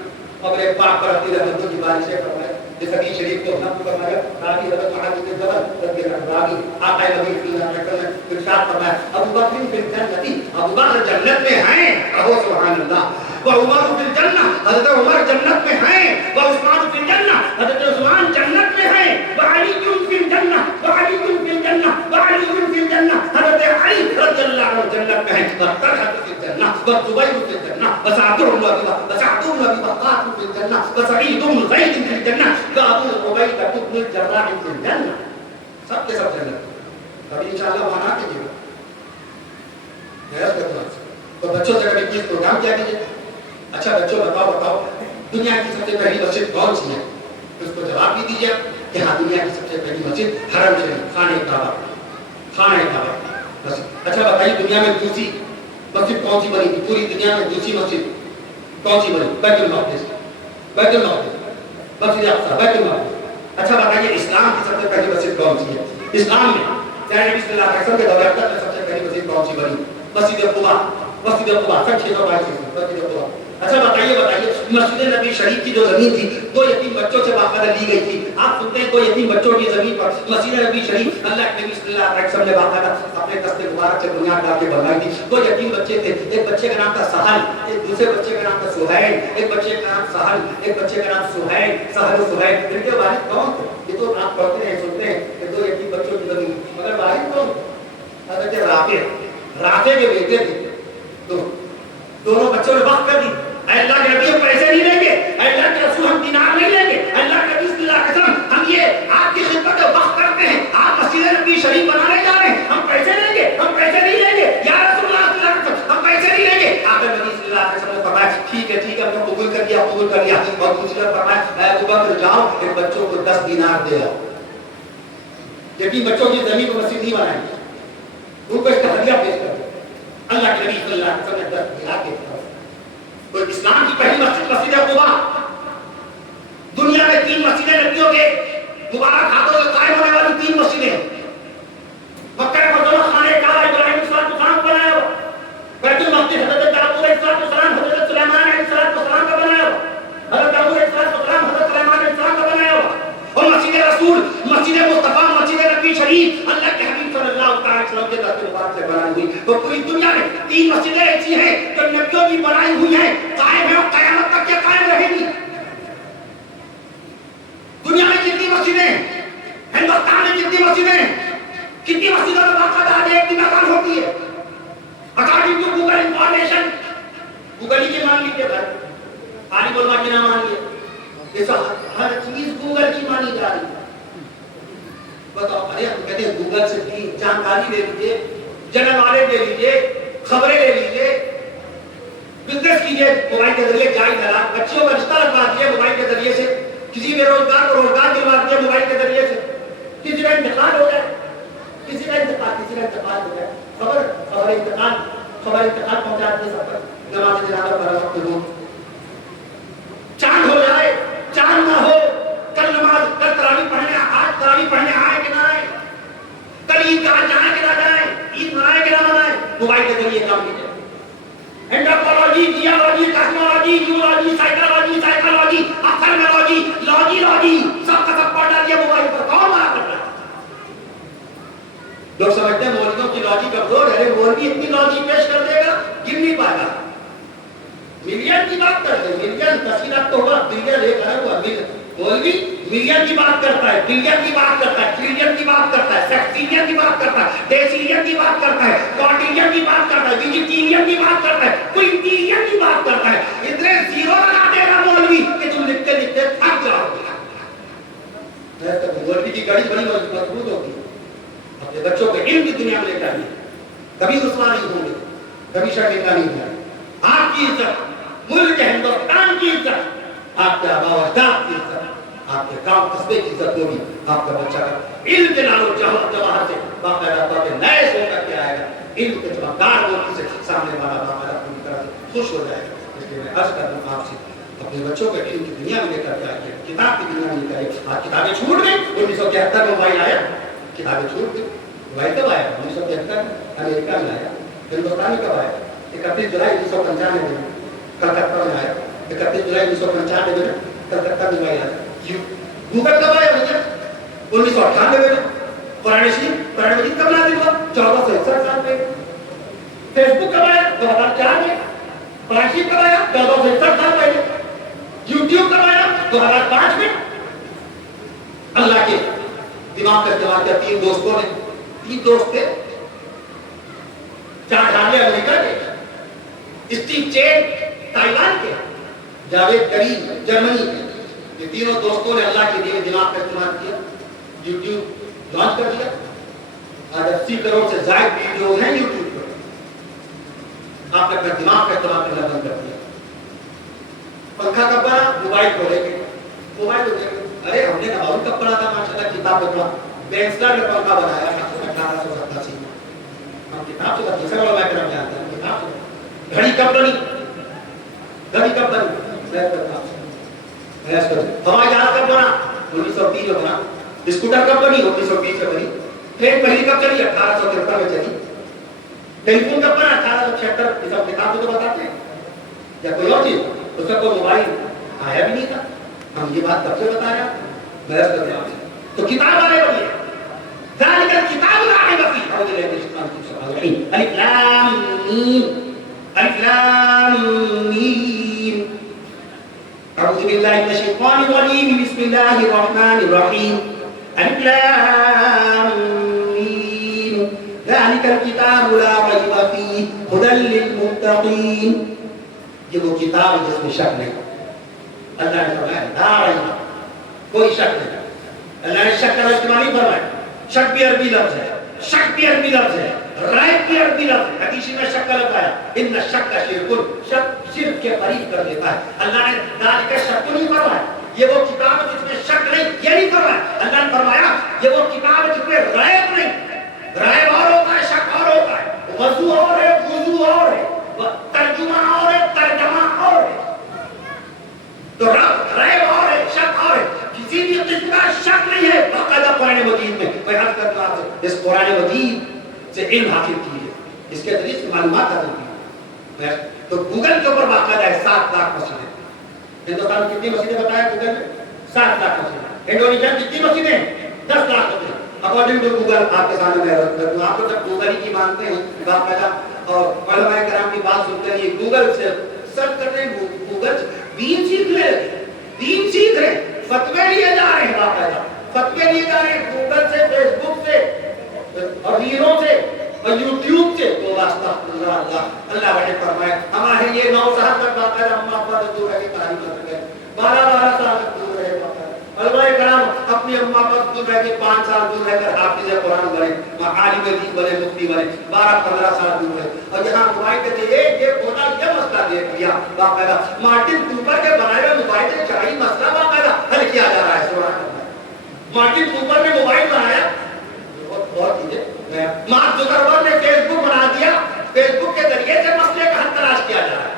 قبر پاک پر اپنی رحمتوں کی بارش سے فرمایا. جس حدیث شریف کو ہم فرمایا راوی حضرت معاذ بن جبل رضی اللہ عنہ آقا نبی صلی اللہ علیہ وسلم نے ارشاد فرمایا ابو بکر فی الجنہ، ابو بکر جنت میں ہیں. کہو سبحان اللہ. وعمر فی الجنہ، حضرت عمر جنت میں ہیں. وعثمان فی الجنہ، حضرت عثمان جنت میں ہیں. وعلی فی الجنہ، وعلی فی الجنہ، وعلی فی الجنہ، حضرت علی رضی اللہ عنہ جنت میں ہیں. وطلحہ فی الجنہ، وزبیر فی الجنہ، وسعد بن ابی وقاص فی الجنہ، وسعید بن زید فی الجنہ، وابو عبیدہ بن الجراح فی الجنہ. سب کے سب جنت. کبھی انشاءاللہ وہاں نہ کیجیے گا. تو بچوں سے کبھی کس پروگرام کیا کیجیے. اچھا بچوں بتاؤ دنیا کی سب سے پہلی مسجد کون سی ہے؟ اس کو جواب بھی دیجیے کہ ہاں دنیا کی سب سے پہلی مسجد حرم شریف خانہ کعبہ مسجد. اچھا بتائیے دنیا میں دوسری مسجد کون سی بنی تھی؟ پوری دنیا میں دوسری مسجد کون سی بنی؟ بیت المقدس، مسجد اقصی، بیت المقدس. اچھا بتائیے اسلام کی سب سے پہلی مسجد کون سی ہے؟ اسلام میں نبی صلی اللہ علیہ وسلم کے دور میں سب سے پہلی مسجد کون سی بنی؟ مسجد قباء. مسجد قباء 622 مسجد قباء. اچھا بتائیے مسجد نبی شریف کی جو زمین تھی 2 یتیم بچوں سے باقاعدہ لی گئی تھی. آپ سنتے ہیں 2 یتیم بچوں کی زمین پر مسجد نبی شریف اللہ کے نبی صلی اللہ علیہ وسلم نے باقاعدہ اپنے دست مبارک سے بنیاد ڈال کے بنوائی تھی. 2 یتیم بچے تھے. ایک بچے کا نام تھا سہل، ایک دوسرے بچے کا نام تھا سہیل. ایک بچے کا نام سہل، ایک بچے کا نام سہیل. سہل و سہیل ان کے والد کون تھے؟ یہ تو آپ پڑھتے ہیں سنتے ہیں کہ 2 یتیم بچوں کی زمین، مگر والد کون؟ حضرت رافع کے بیٹے تھے. تو دونوں بچوں نے وقت کر دی اللہ کے نبی ہم پیسے نہیں لیں گے، اللہ کے رسول ہم دینار نہیں لیں گے، اللہ کے نبی صلی اللہ علیہ وسلم ہم یہ آپ کی خدمت میں وقت کرتے ہیں، آپ مسجد نبی شریف بنانے جا رہے ہیں، ہم پیسے لیں گے، ہم پیسے نہیں لیں گے یا رسول اللہ صلی اللہ علیہ وسلم ہم پیسے نہیں لیں گے. آپ نبی صلی اللہ علیہ وسلم نے فرمایا ٹھیک ہے ہم نے قبول کر لیا. اور دوسرے نے فرمایا اے ابو بکر جاؤ ان بچوں کو 10 دینار دے آؤ. یتیم بچوں کی زمین کو مسجد نہیں بنائیں گے، ان کو اس کا ہدیہ پیش کر دیں۔ اللہ کے نبی صلی اللہ علیہ وسلم نے درس دیا کہ تو اسلام کی پہلی مسجد مسجد قباء، دنیا میں 3 مسجدیں نبیوں کے مبارک ہاتھوں سے قائم ہونے والی 3 مسجدیں، مکہ مکرمہ خانہ کعبہ ابراہیم علیہ السلام کو بنایا ہوا، بیت المقدس حضرت داؤد علیہ السلام حضرت سلیمان علیہ السلام کا بنایا ہوا، حضرت داؤد علیہ السلام حضرت سلیمان علیہ السلام کا بنایا ہوا، اور مسجد رسول، مسجد مصطفیٰ، مسجد نبی شریف اللہ کے حبیب صلی اللہ علیہ وسلم کے دست مبارک سے بنائی ہوئی۔ تو پوری دنیا میں 3 مسجدیں ایسی ہیں جو نبیوں کی بنائی ہوئی ہیں، قائم ہیں اور قیامت تک یہ قائم رہے گی۔ دنیا میں جتنی مسجدیں، ہندوستان میں جتنی مسجدیں، کتنی مسجدوں میں باقاعدہ آج ایک دن اذان ہوتی ہے۔ According to Google information, Google ہی کی مان لیجیے بھائی، عالم علماء کی نہ مان لیے، یہ سب ہر چیز گوگل کی مانی جا رہی ہے۔ بتاؤ، ارے ہم کہتے ہیں گوگل سے بھی جانکاری لے لیجیے، جنرل نالج لے لیجیے، خبریں لے لیجیے، بزنس کیجیے موبائل کے ذریعے، جائز حلال، بچیوں کا رشتہ لگوا دیجیے موبائل کے ذریعے سے، کسی بے روزگار کو روزگار دلوا دیجیے موبائل کے ذریعے سے، کسی کا انتقال ہو جائے، کسی کا انتقال ہو جائے، خبر انتقال پہنچا دیے سب پر، نماز جنازہ پڑھا سکتے ہو، چاند ہو جائے، چاند نہ ہو، کل تراویح پڑھنے، آج تراویح پڑھنے آئے کہ نہ آئے، کل عید گاہ جائیں کہ نہ جائیں، عید منائیں کہ نہ منائیں، موبائل کے ذریعے کام کیجیے۔ Anthropology, geology, technology, geology, psychology, ophthalmology, logy سب کا سب پڑھ ڈالیے موبائل پر، کون منع کر رہا ہے؟ لوگ سمجھتے ہیں مولویوں کی لاجی کمزور ہے، مولوی اتنی لاجی پیش کر دے گا گر نہیں پائے گا۔ ملین کی بات کرتے ہیں، ملین تفصیلات تو ہوگا، بلین ایک ہے وہ مولوی ملین کی بات کرتا ہے، بلین کی بات کرتا ہے، ٹریلین کی بات کرتا ہے، سیکسٹیلین کی بات کرتا ہے، ڈیسیلین کی بات کرتا ہے، کوارٹیلین کی بات کرتا ہے، ڈیجیٹیلین کی بات کرتا ہے، کوئنٹیلین کی بات کرتا ہے۔ اتنے زیرو لگا دے گا مولوی کہ تم لکھتے لکھتے تھک جاؤ گے۔ مولوی کی گاڑی بڑی مضبوط ہوتی ہے، اپنے بچوں کو علم کی دنیا میں لے کر آئیے، کبھی رسوا نہیں ہوں گے، کبھی شرمندہ نہیں ہوں گے۔ آپ کی عزت، ملک ہندوستان کی عزت، آپ کے آباء و اجداد کی عزت، آپ کے گاؤں قصبے کی عزت ہوگی۔ آپ کا بچہ علم کے نام جواہر سے باقاعدہ طور پہ نئے سو کر کے آئے گا، علم کے چمکدار موتی سے سامنے والا باقاعدہ پوری طرح سے خوش ہو جائے گا۔ اس لیے میں عرض کر رہا ہوں آپ سے، اپنے بچوں کو علم کی دنیا میں لے کر کے آئیے، کتاب کی دنیا میں لے کر آئیے۔ آج کتابیں چھوٹ گئی، 1973 میں موبائل آیا، کتابیں چھوٹ گئی۔ موبائل کب آیا؟ 1973 امریکہ میں آیا، ہندوستان میں کب آیا؟ 31 جولائی 1995 میں کلکتہ میں آیا، 31 جولائی 1995 میں کلکتہ میں آیا۔ گوگل کب آیا بھیا؟ 1998 میں۔ قرآن مجید کب نازل ہوا؟ 1461 سال پہلے۔ فیس بک کب آیا؟ 2004 میں۔ قرآن شریف کب آیا؟ 1461 سال پہلے۔ یوٹیوب کب آیا؟ 2005 میں۔ اللہ کے دماغ کا استعمال کیا 3 دوستوں نے، 3 دوست تھے، 4 ڈالے امریکہ کے، اسٹیو چین تائیوان کے، جاوید کریم جرمنی کے، یہ تینوں دوستوں نے اللہ کے لیے دماغ کا استعمال کیا، یوٹیوب لانچ کر دیا۔ آج 80 کروڑ سے زائد ویڈیوز ہیں یوٹیوب پر۔ آپ نے اپنا دماغ کا استعمال کرنا بند کر دیا۔ پنکھا کب بنا؟ موبائل کھولے گے، موبائل ہو گئے۔ ارے ہم نے نوابی کب پڑھا تھا؟ ماشاء اللہ کتاب پڑھا، بینسلر نے پنکھا بنایا 1887 میں۔ ہم کتاب سے بتیسے والا میں کرم جانتے ہیں، کتاب سے۔ گھڑی کب بنی؟ گھڑی کب بنی؟ ہوائی جہاز کب بنا؟ 1930 میں بنا۔ اسکوٹر کب بنی؟ 1920 میں بنی۔ ٹرین پہلی کب چلی؟ 1873 میں چلی۔ ٹیلی فون کب بنا؟ 1876۔ یہ سب کتاب سے تو بتاتے ہیں، یا کوئی اور چیز؟ اس کا کوئی موبائل آیا بھی نہیں تھا، ہم یہ بات کب سے بتا رہے ہیں؟ بحث کرتے ہیں تو کتاب والے بنیے، ذالک الکتاب لا ریب فیہ، اعوذ باللہ من الشیطان الرجیم، الف لام میم، الف لام میم، اعوذ باللہ من الشیطان الرجیم، بسم اللہ الرحمن الرحیم، الف لام میم، ذالک الکتاب لا ریب فیہ، ھدی للمتقین۔ یہ وہ کتاب ہے جس میں شک نہیں، اللہ نے فرمایا لا ریب، کوئی شک نہیں۔ اللہ نے شک کا استعمال نہیں فرمایا، شک بھی عربی لفظ ہے، شک بھی عربی لفظ ہے، ریب بھی عربی لفظ ہے۔ حدیث میں شک کا لفظ آیا، ان شک کا شرک، شرک کے قریب کر دیتا ہے۔ اللہ نے ذالک شک کو نہیں فرمایا، یہ وہ کتاب ہے جس میں شک نہیں، یہ نہیں فرمایا۔ اللہ نے فرمایا یہ وہ کتاب ہے جس میں قرآن مجید میں میں عرض کرتا ہوں اس قرآن مجید سے علم حاصل کیجیے، اس کے ذریعے سے معلومات حاصل کیجیے. تو گوگل کے اوپر باقاعدہ ہے 7 لاکھ مسجدیں. ہندوستان میں کتنی مسجدیں بتایا گوگل میں؟ 7 لاکھ مسجدیں. انڈونیشیا میں کتنی مسجدیں؟ 10 لاکھ مسجدیں. اکارڈنگ ٹو گوگل آپ کے سامنے میں عرض کرتا ہوں. آپ کو جب گوگل ہی کی مانتے ہیں باقاعدہ اور علماء کرام کی بات سنتے ہیں گوگل سے سرچ کرتے ہیں، گوگل دین سیکھ لے، دین سیکھ رہے ہیں، فتوے لیے جا رہے ہیں، باقاعدہ فتوے لیے جا رہے ہیں گوگل سے، فیس بک سے اور ریلوں سے اور یوٹیوب سے. تو اللہ بڑے فرمائے ہمارے یہ 9 سال تک باقاعدہ ہم ابا سے دور رہ کے تعلیم کر گئے، 12 سال تک دور رہے باقاعدہ. علماء کرام اپنی اماں پر دور رہ کے 5 سال دور رہ کر حافظ قرآن بنے، عالم دین بنے، مفتی بنے، 12-15 سال دور رہے. اور یہاں موبائل کے یہ ہونا یہ مسئلہ دیکھ لیا باقاعدہ مارٹن کوپر کے بنائے ہوئے موبائل سے چاہیے مسئلہ باقاعدہ حل کیا جا رہا ہے. مارٹن کوپر نے موبائل بنایا، بہت چیزیں. مارک زکربرگ نے فیس بک بنا دیا، فیس بک کے ذریعے سے مسئلے کا حل تلاش کیا جا رہا ہے.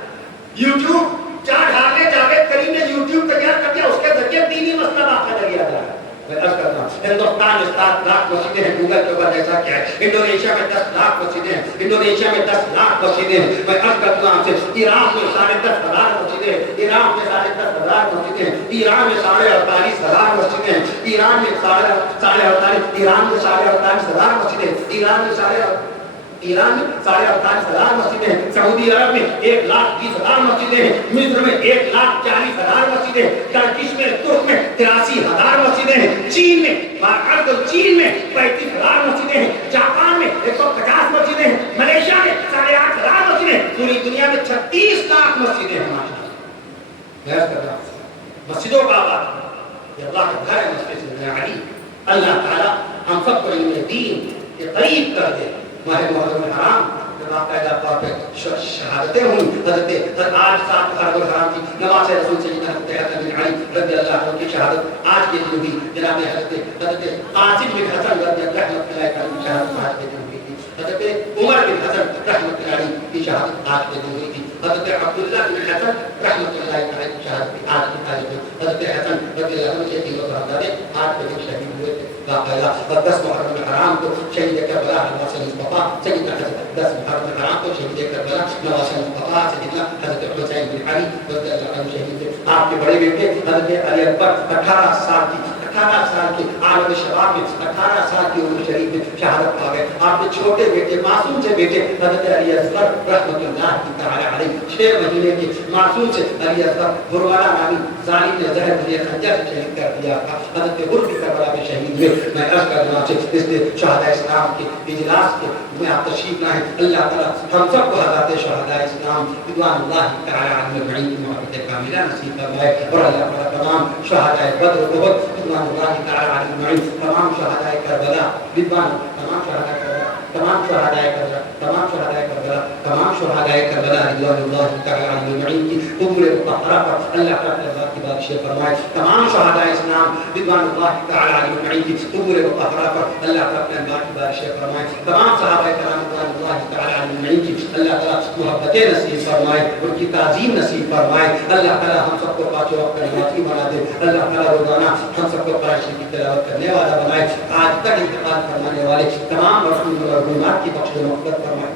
یوٹیوب چار ڈھالنے جاوید کریم نے یوٹیوب تیار کر دیا، اس کے ذریعے دینی مسئلہ باقاعدہ کیا جا رہا ہے. میں عرض کرتا ہوں ہندوستان میں 7 لاکھ مسجدیں ہیں گوگل کے اوپر جیسا کیا ہے. انڈونیشیا میں 10 لاکھ مسجدیں ہیں، انڈونیشیا میں 10 لاکھ مسجدیں ہیں. میں عرض کرتا ہوں آپ سے ایران میں 10,500 مسجدیں ہیں، ایران میں 10,500 مسجدیں ہیں، ایران میں 48,000 مسجدیں ہیں، ایران میں 48,000 ایران میں 48,000 مسجدیں ہیں، ایران میں 48,000 مسجدیں ہیں. سعودی عرب میں 1,20,000 مسجدیں ہیں، مصر میں 1,40,000 مسجدیں ہیں، ترکش میں ترک میں 83,000 مسجدیں ہیں، چین میں 35,000 مسجدیں ہیں، جاپان میں 150 مسجدیں ہیں، ملیشیا میں 8,500 مسجدیں ہیں. پوری دنیا میں 36 لاکھ مسجدیں ہیں. مسجدوں کا آباد یہ اللہ کا گھر ہے. مسجد علی اللہ تعالیٰ ہم سب کو علم دین کے قریب کر دے. ماہ محرم الحرام باقاعدہ طور پہ شہادتیں ہوئی. حضرت آج 7 محرم الحرام کی نماز رسول سیدنا حضرت بن علی رضی اللہ عنہ کی شہادت آج کے دن ہوئی. جناب حضرت عاصم بن حسن رضی اللہ عنہ کی شہادت آج کے دن ہوئی تھی. حضرت عمر بن حسن رحمۃ اللہ علیہ کی شہادت آج کے دن ہوئی تھی. حضرت عبداللہ بن حسن رحمۃ اللہ علیہ کی شہادت آج کی تاریخ میں. حضرت حسن رضی اللہ عنہ کے تینوں صحابہ آج کے دن شہید ہوئے تھے باقاعدہ. اور 10 محرم الحرام کو شہید کربلا نواز مصطفیٰ سیدنا حضرت 10 محرم الحرام کو شہید کربلا نواز مصطفیٰ سیدنا حضرت حسین بن علی رضی اللہ عنہ شہید تھے. آپ کے بڑے بیٹے حضرت علی اکبر 18 سال کے عالم شباب میں 18 سال کی عمر شریف میں شہادت پا گئے. آپ کے چھوٹے بیٹے معصوم سے بیٹے حضرت علی اصغر رحمۃ اللہ تعالی علیہ 6 مہینے کے معصوم سے علی اصغر بروالا نامی ظالم نے زہر دیا خنجر سے شہید کر دیا تھا. حضرت غرب کربلا میں شہید ہوئے. میں عرض کر رہا ہوں اس شہداء اسلام کے اجلاس کے میں آپ تشریف لائیں. اللہ تعالیٰ ہم سب کو حضرات شہداء اسلام رضوان اللہ تعالی علیہم اجمعین کی محبت کاملہ نصیب فرمائے. اور اللہ تعالیٰ تمام شہداء بدر و احد رضوان اللہ تعالی علیہم اجمعین، تمام شہداء کربلا رضوان، تمام شہداء کربلا، تمام شہداء کربلا، تمام شہداء کربلا، تمام شہداء کربلا رضوان اللہ تعالی علیہم اجمعین کی قبول مطہرہ پر اللہ تعالیٰ کی بارش فرمائے. تمام شہداء اسلام رضوان اللہ تعالی علیہم اجمعین کی قبول مطہرہ پر اللہ تعالیٰ کی بارش فرمائے. تمام صحابہ کرام رضوان اللہ تعالی علیہم اجمعین کی اللہ تعالیٰ محبت نصیب فرمائے، ان کی تعظیم نصیب فرمائے. اللہ تعالیٰ ہم سب کو 5 وقت کا نمازی بنا دے. اللہ تعالیٰ روزانہ ہم سب کو قرآن شریف کی تلاوت کرنے والا بنائے. آج تک انتقال فرمانے والے تمام مرحومات کی بخش و مغفرت فرمائے.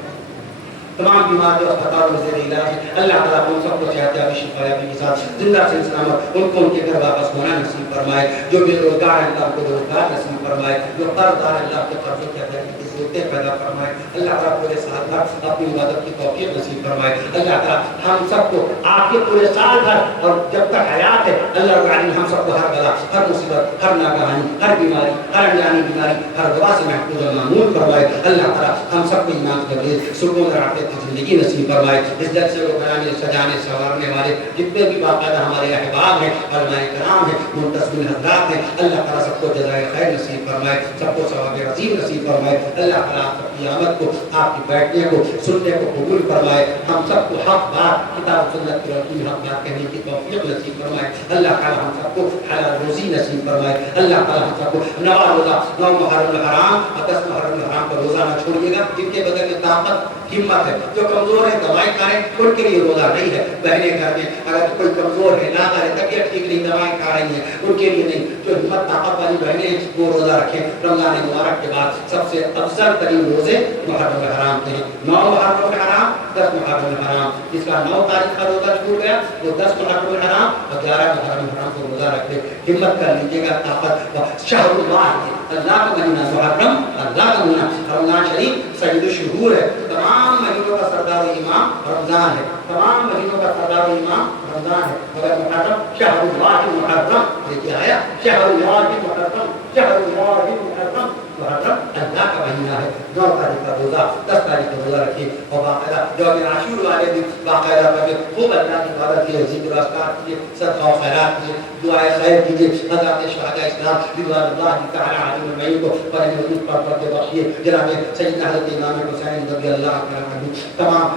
تمام بیمار جو اسپتال میں زیر علاج ہے اللہ تعالیٰ ان سب کو صحت یابی شفا یابی کے ساتھ زندہ سے سلامت ان کو ان کے گھر واپس ہونا نصیب فرمائے. جو بے روزگار ہیں اللہ کو روزگار نصیب فرمائے. جو قرض دار ہیں اللہ کے قرضوں کے ادائیگی کی ضرورتیں پیدا فرمائے. اللہ تعالیٰ پورے سال بھر اپنی عبادت کی توفیق نصیب فرمائے. اللہ تعالیٰ ہم سب کو آپ کے پورے سال بھر اور جب تک حیات ہے اللہ رب العالمین ہم سب کو ہر بلا، ہر مصیبت، ہر ناگہانی، ہر بیماری، ہر انجانی بیماری، ہر وبا سے محفوظ و معمول فرمائے. اللہ تعالیٰ ہم سب کو ایمان کے بغیر سکون اور عافیت کی زندگی نصیب فرمائے. اس جلسے کو بنانے، سجانے، سنوارنے والے جتنے بھی باقاعدہ ہمارے احباب ہیں، علماء کرام ہیں، منتظمین حضرات ہیں، اللہ تعالیٰ سب کو جزائے خیر نصیب فرمائے، سب کو ثواب عظیم نصیب فرمائے. اللہ تعالیٰ آپ کی آمد کو، آپ کی بیٹھنے کو، سننے کو قبول فرمائے. ہم سب کو حق بات کتاب و سنت کی روشنی میں حق بات کہنے کی توفیق نصیب فرمائے. اللہ تعالیٰ ہم سب کو حلال روزی نصیب فرمائے. اللہ تعالیٰ ہم سب کو نوا روزہ 9 محرم الحرام اور 10 محرم الحرام کا روزہ نہ چھوڑیے گا. جن کے بدن میں طاقت، ہمت ہے، جو کمزور ہے دوائی کھائیں ان کے لیے روزہ نہیں ہے. بہنیں گھر میں اگر کوئی کمزور ہے نہ کرے طبیعت ٹھیک نہیں دوائی کھا رہی ہیں ان کے لیے نہیں. جو ہمت طاقت والی بہنیں وہ روزہ رکھیں. رمضان مبارک کے بعد سب سے افضل ترین روزے محرم الحرام کے ہیں. 9 محرم الحرام 10 محرم الحرام. جس کا 9 تاریخ کا روزہ چھوٹ گیا وہ 10 محرم الحرام اور 11 محرم الحرام کو روزہ رکھ لے. ہمت کر لیجیے گا. طاقت شہر اللہ اللہ کا مہینہ محرم اللہ کا مہینہ. رمضان شریف سید الشہور ہے. تمام مہینوں کا سردار و امام رمضان ہے. تمام مہینوں کا سردار و امام رمضان ہے. مگر محرم شہر اللہ محرم یہ کیا آیا شہر اللہ محرم شہر اللہ محرم. محرم اللہ کا مہینہ ہے. 9 تاریخ کا روزہ 10 تاریخ کا روزہ رکھیے اور باقاعدہ یوم عاشور والے دن باقاعدہ پڑھیں. خوب اللہ کی عبادت کیجیے ذکر و اذکار کیجیے صدقہ و خیرات کیجیے دعائے خیر کیجیے. حضرات شہداء اسلام رضوان اللہ تعالی علیہم اجمعین کو پڑھنے پڑھ کے بخشیے. جناب سیدنا حضرت امام حسین رضی اللہ عنہ تمام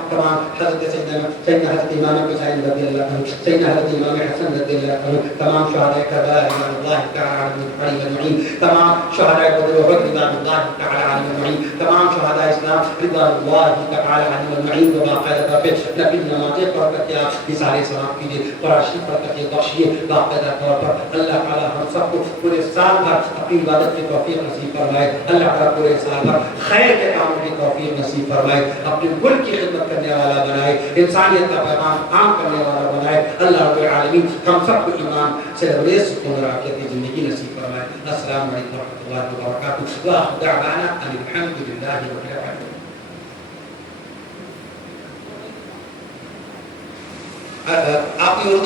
حضرت سیدنا حضرت امام حسین رضی اللہ عنہ سیدنا حضرت امام حسن رضی اللہ عنہ تمام شہداء کربلا رضوان اللہ تعالی علیہم اجمعین تمام شہداء بدر و رضوان اللہ تعالی علیہم اجمعین تمام شہداء اسلام رضوان اللہ تعالی علیہم اجمعین کو باقاعدہ طور پہ نفل نمازیں پڑھ کر کے آپ اشارے ثواب کیجیے. قرآن پڑھ کر کے بخشیے. باقاعدہ طور پر اللہ تعالی ہم سب کو پورے سال بھر اپنی عبادت کی توفیق نصیب فرمائے. اللہ تعالی پورے سال بھر خیر کے کاموں کی توفیق نصیب فرمائے. اپنے ملک کی خدمت کرنے والا بنائے. انسانیت کا پیغام عام کرنے والا بنائے. اللہ رب العالمین ہم سب کو ایمان سے ریس سکون راکیت کی زندگی نصیب فرمائے. السلام علیکم و رحمۃ اللہ وبرکاتہ. وآخر دعوانا ان الحمد للہ رب العالمین. آپ کی اردو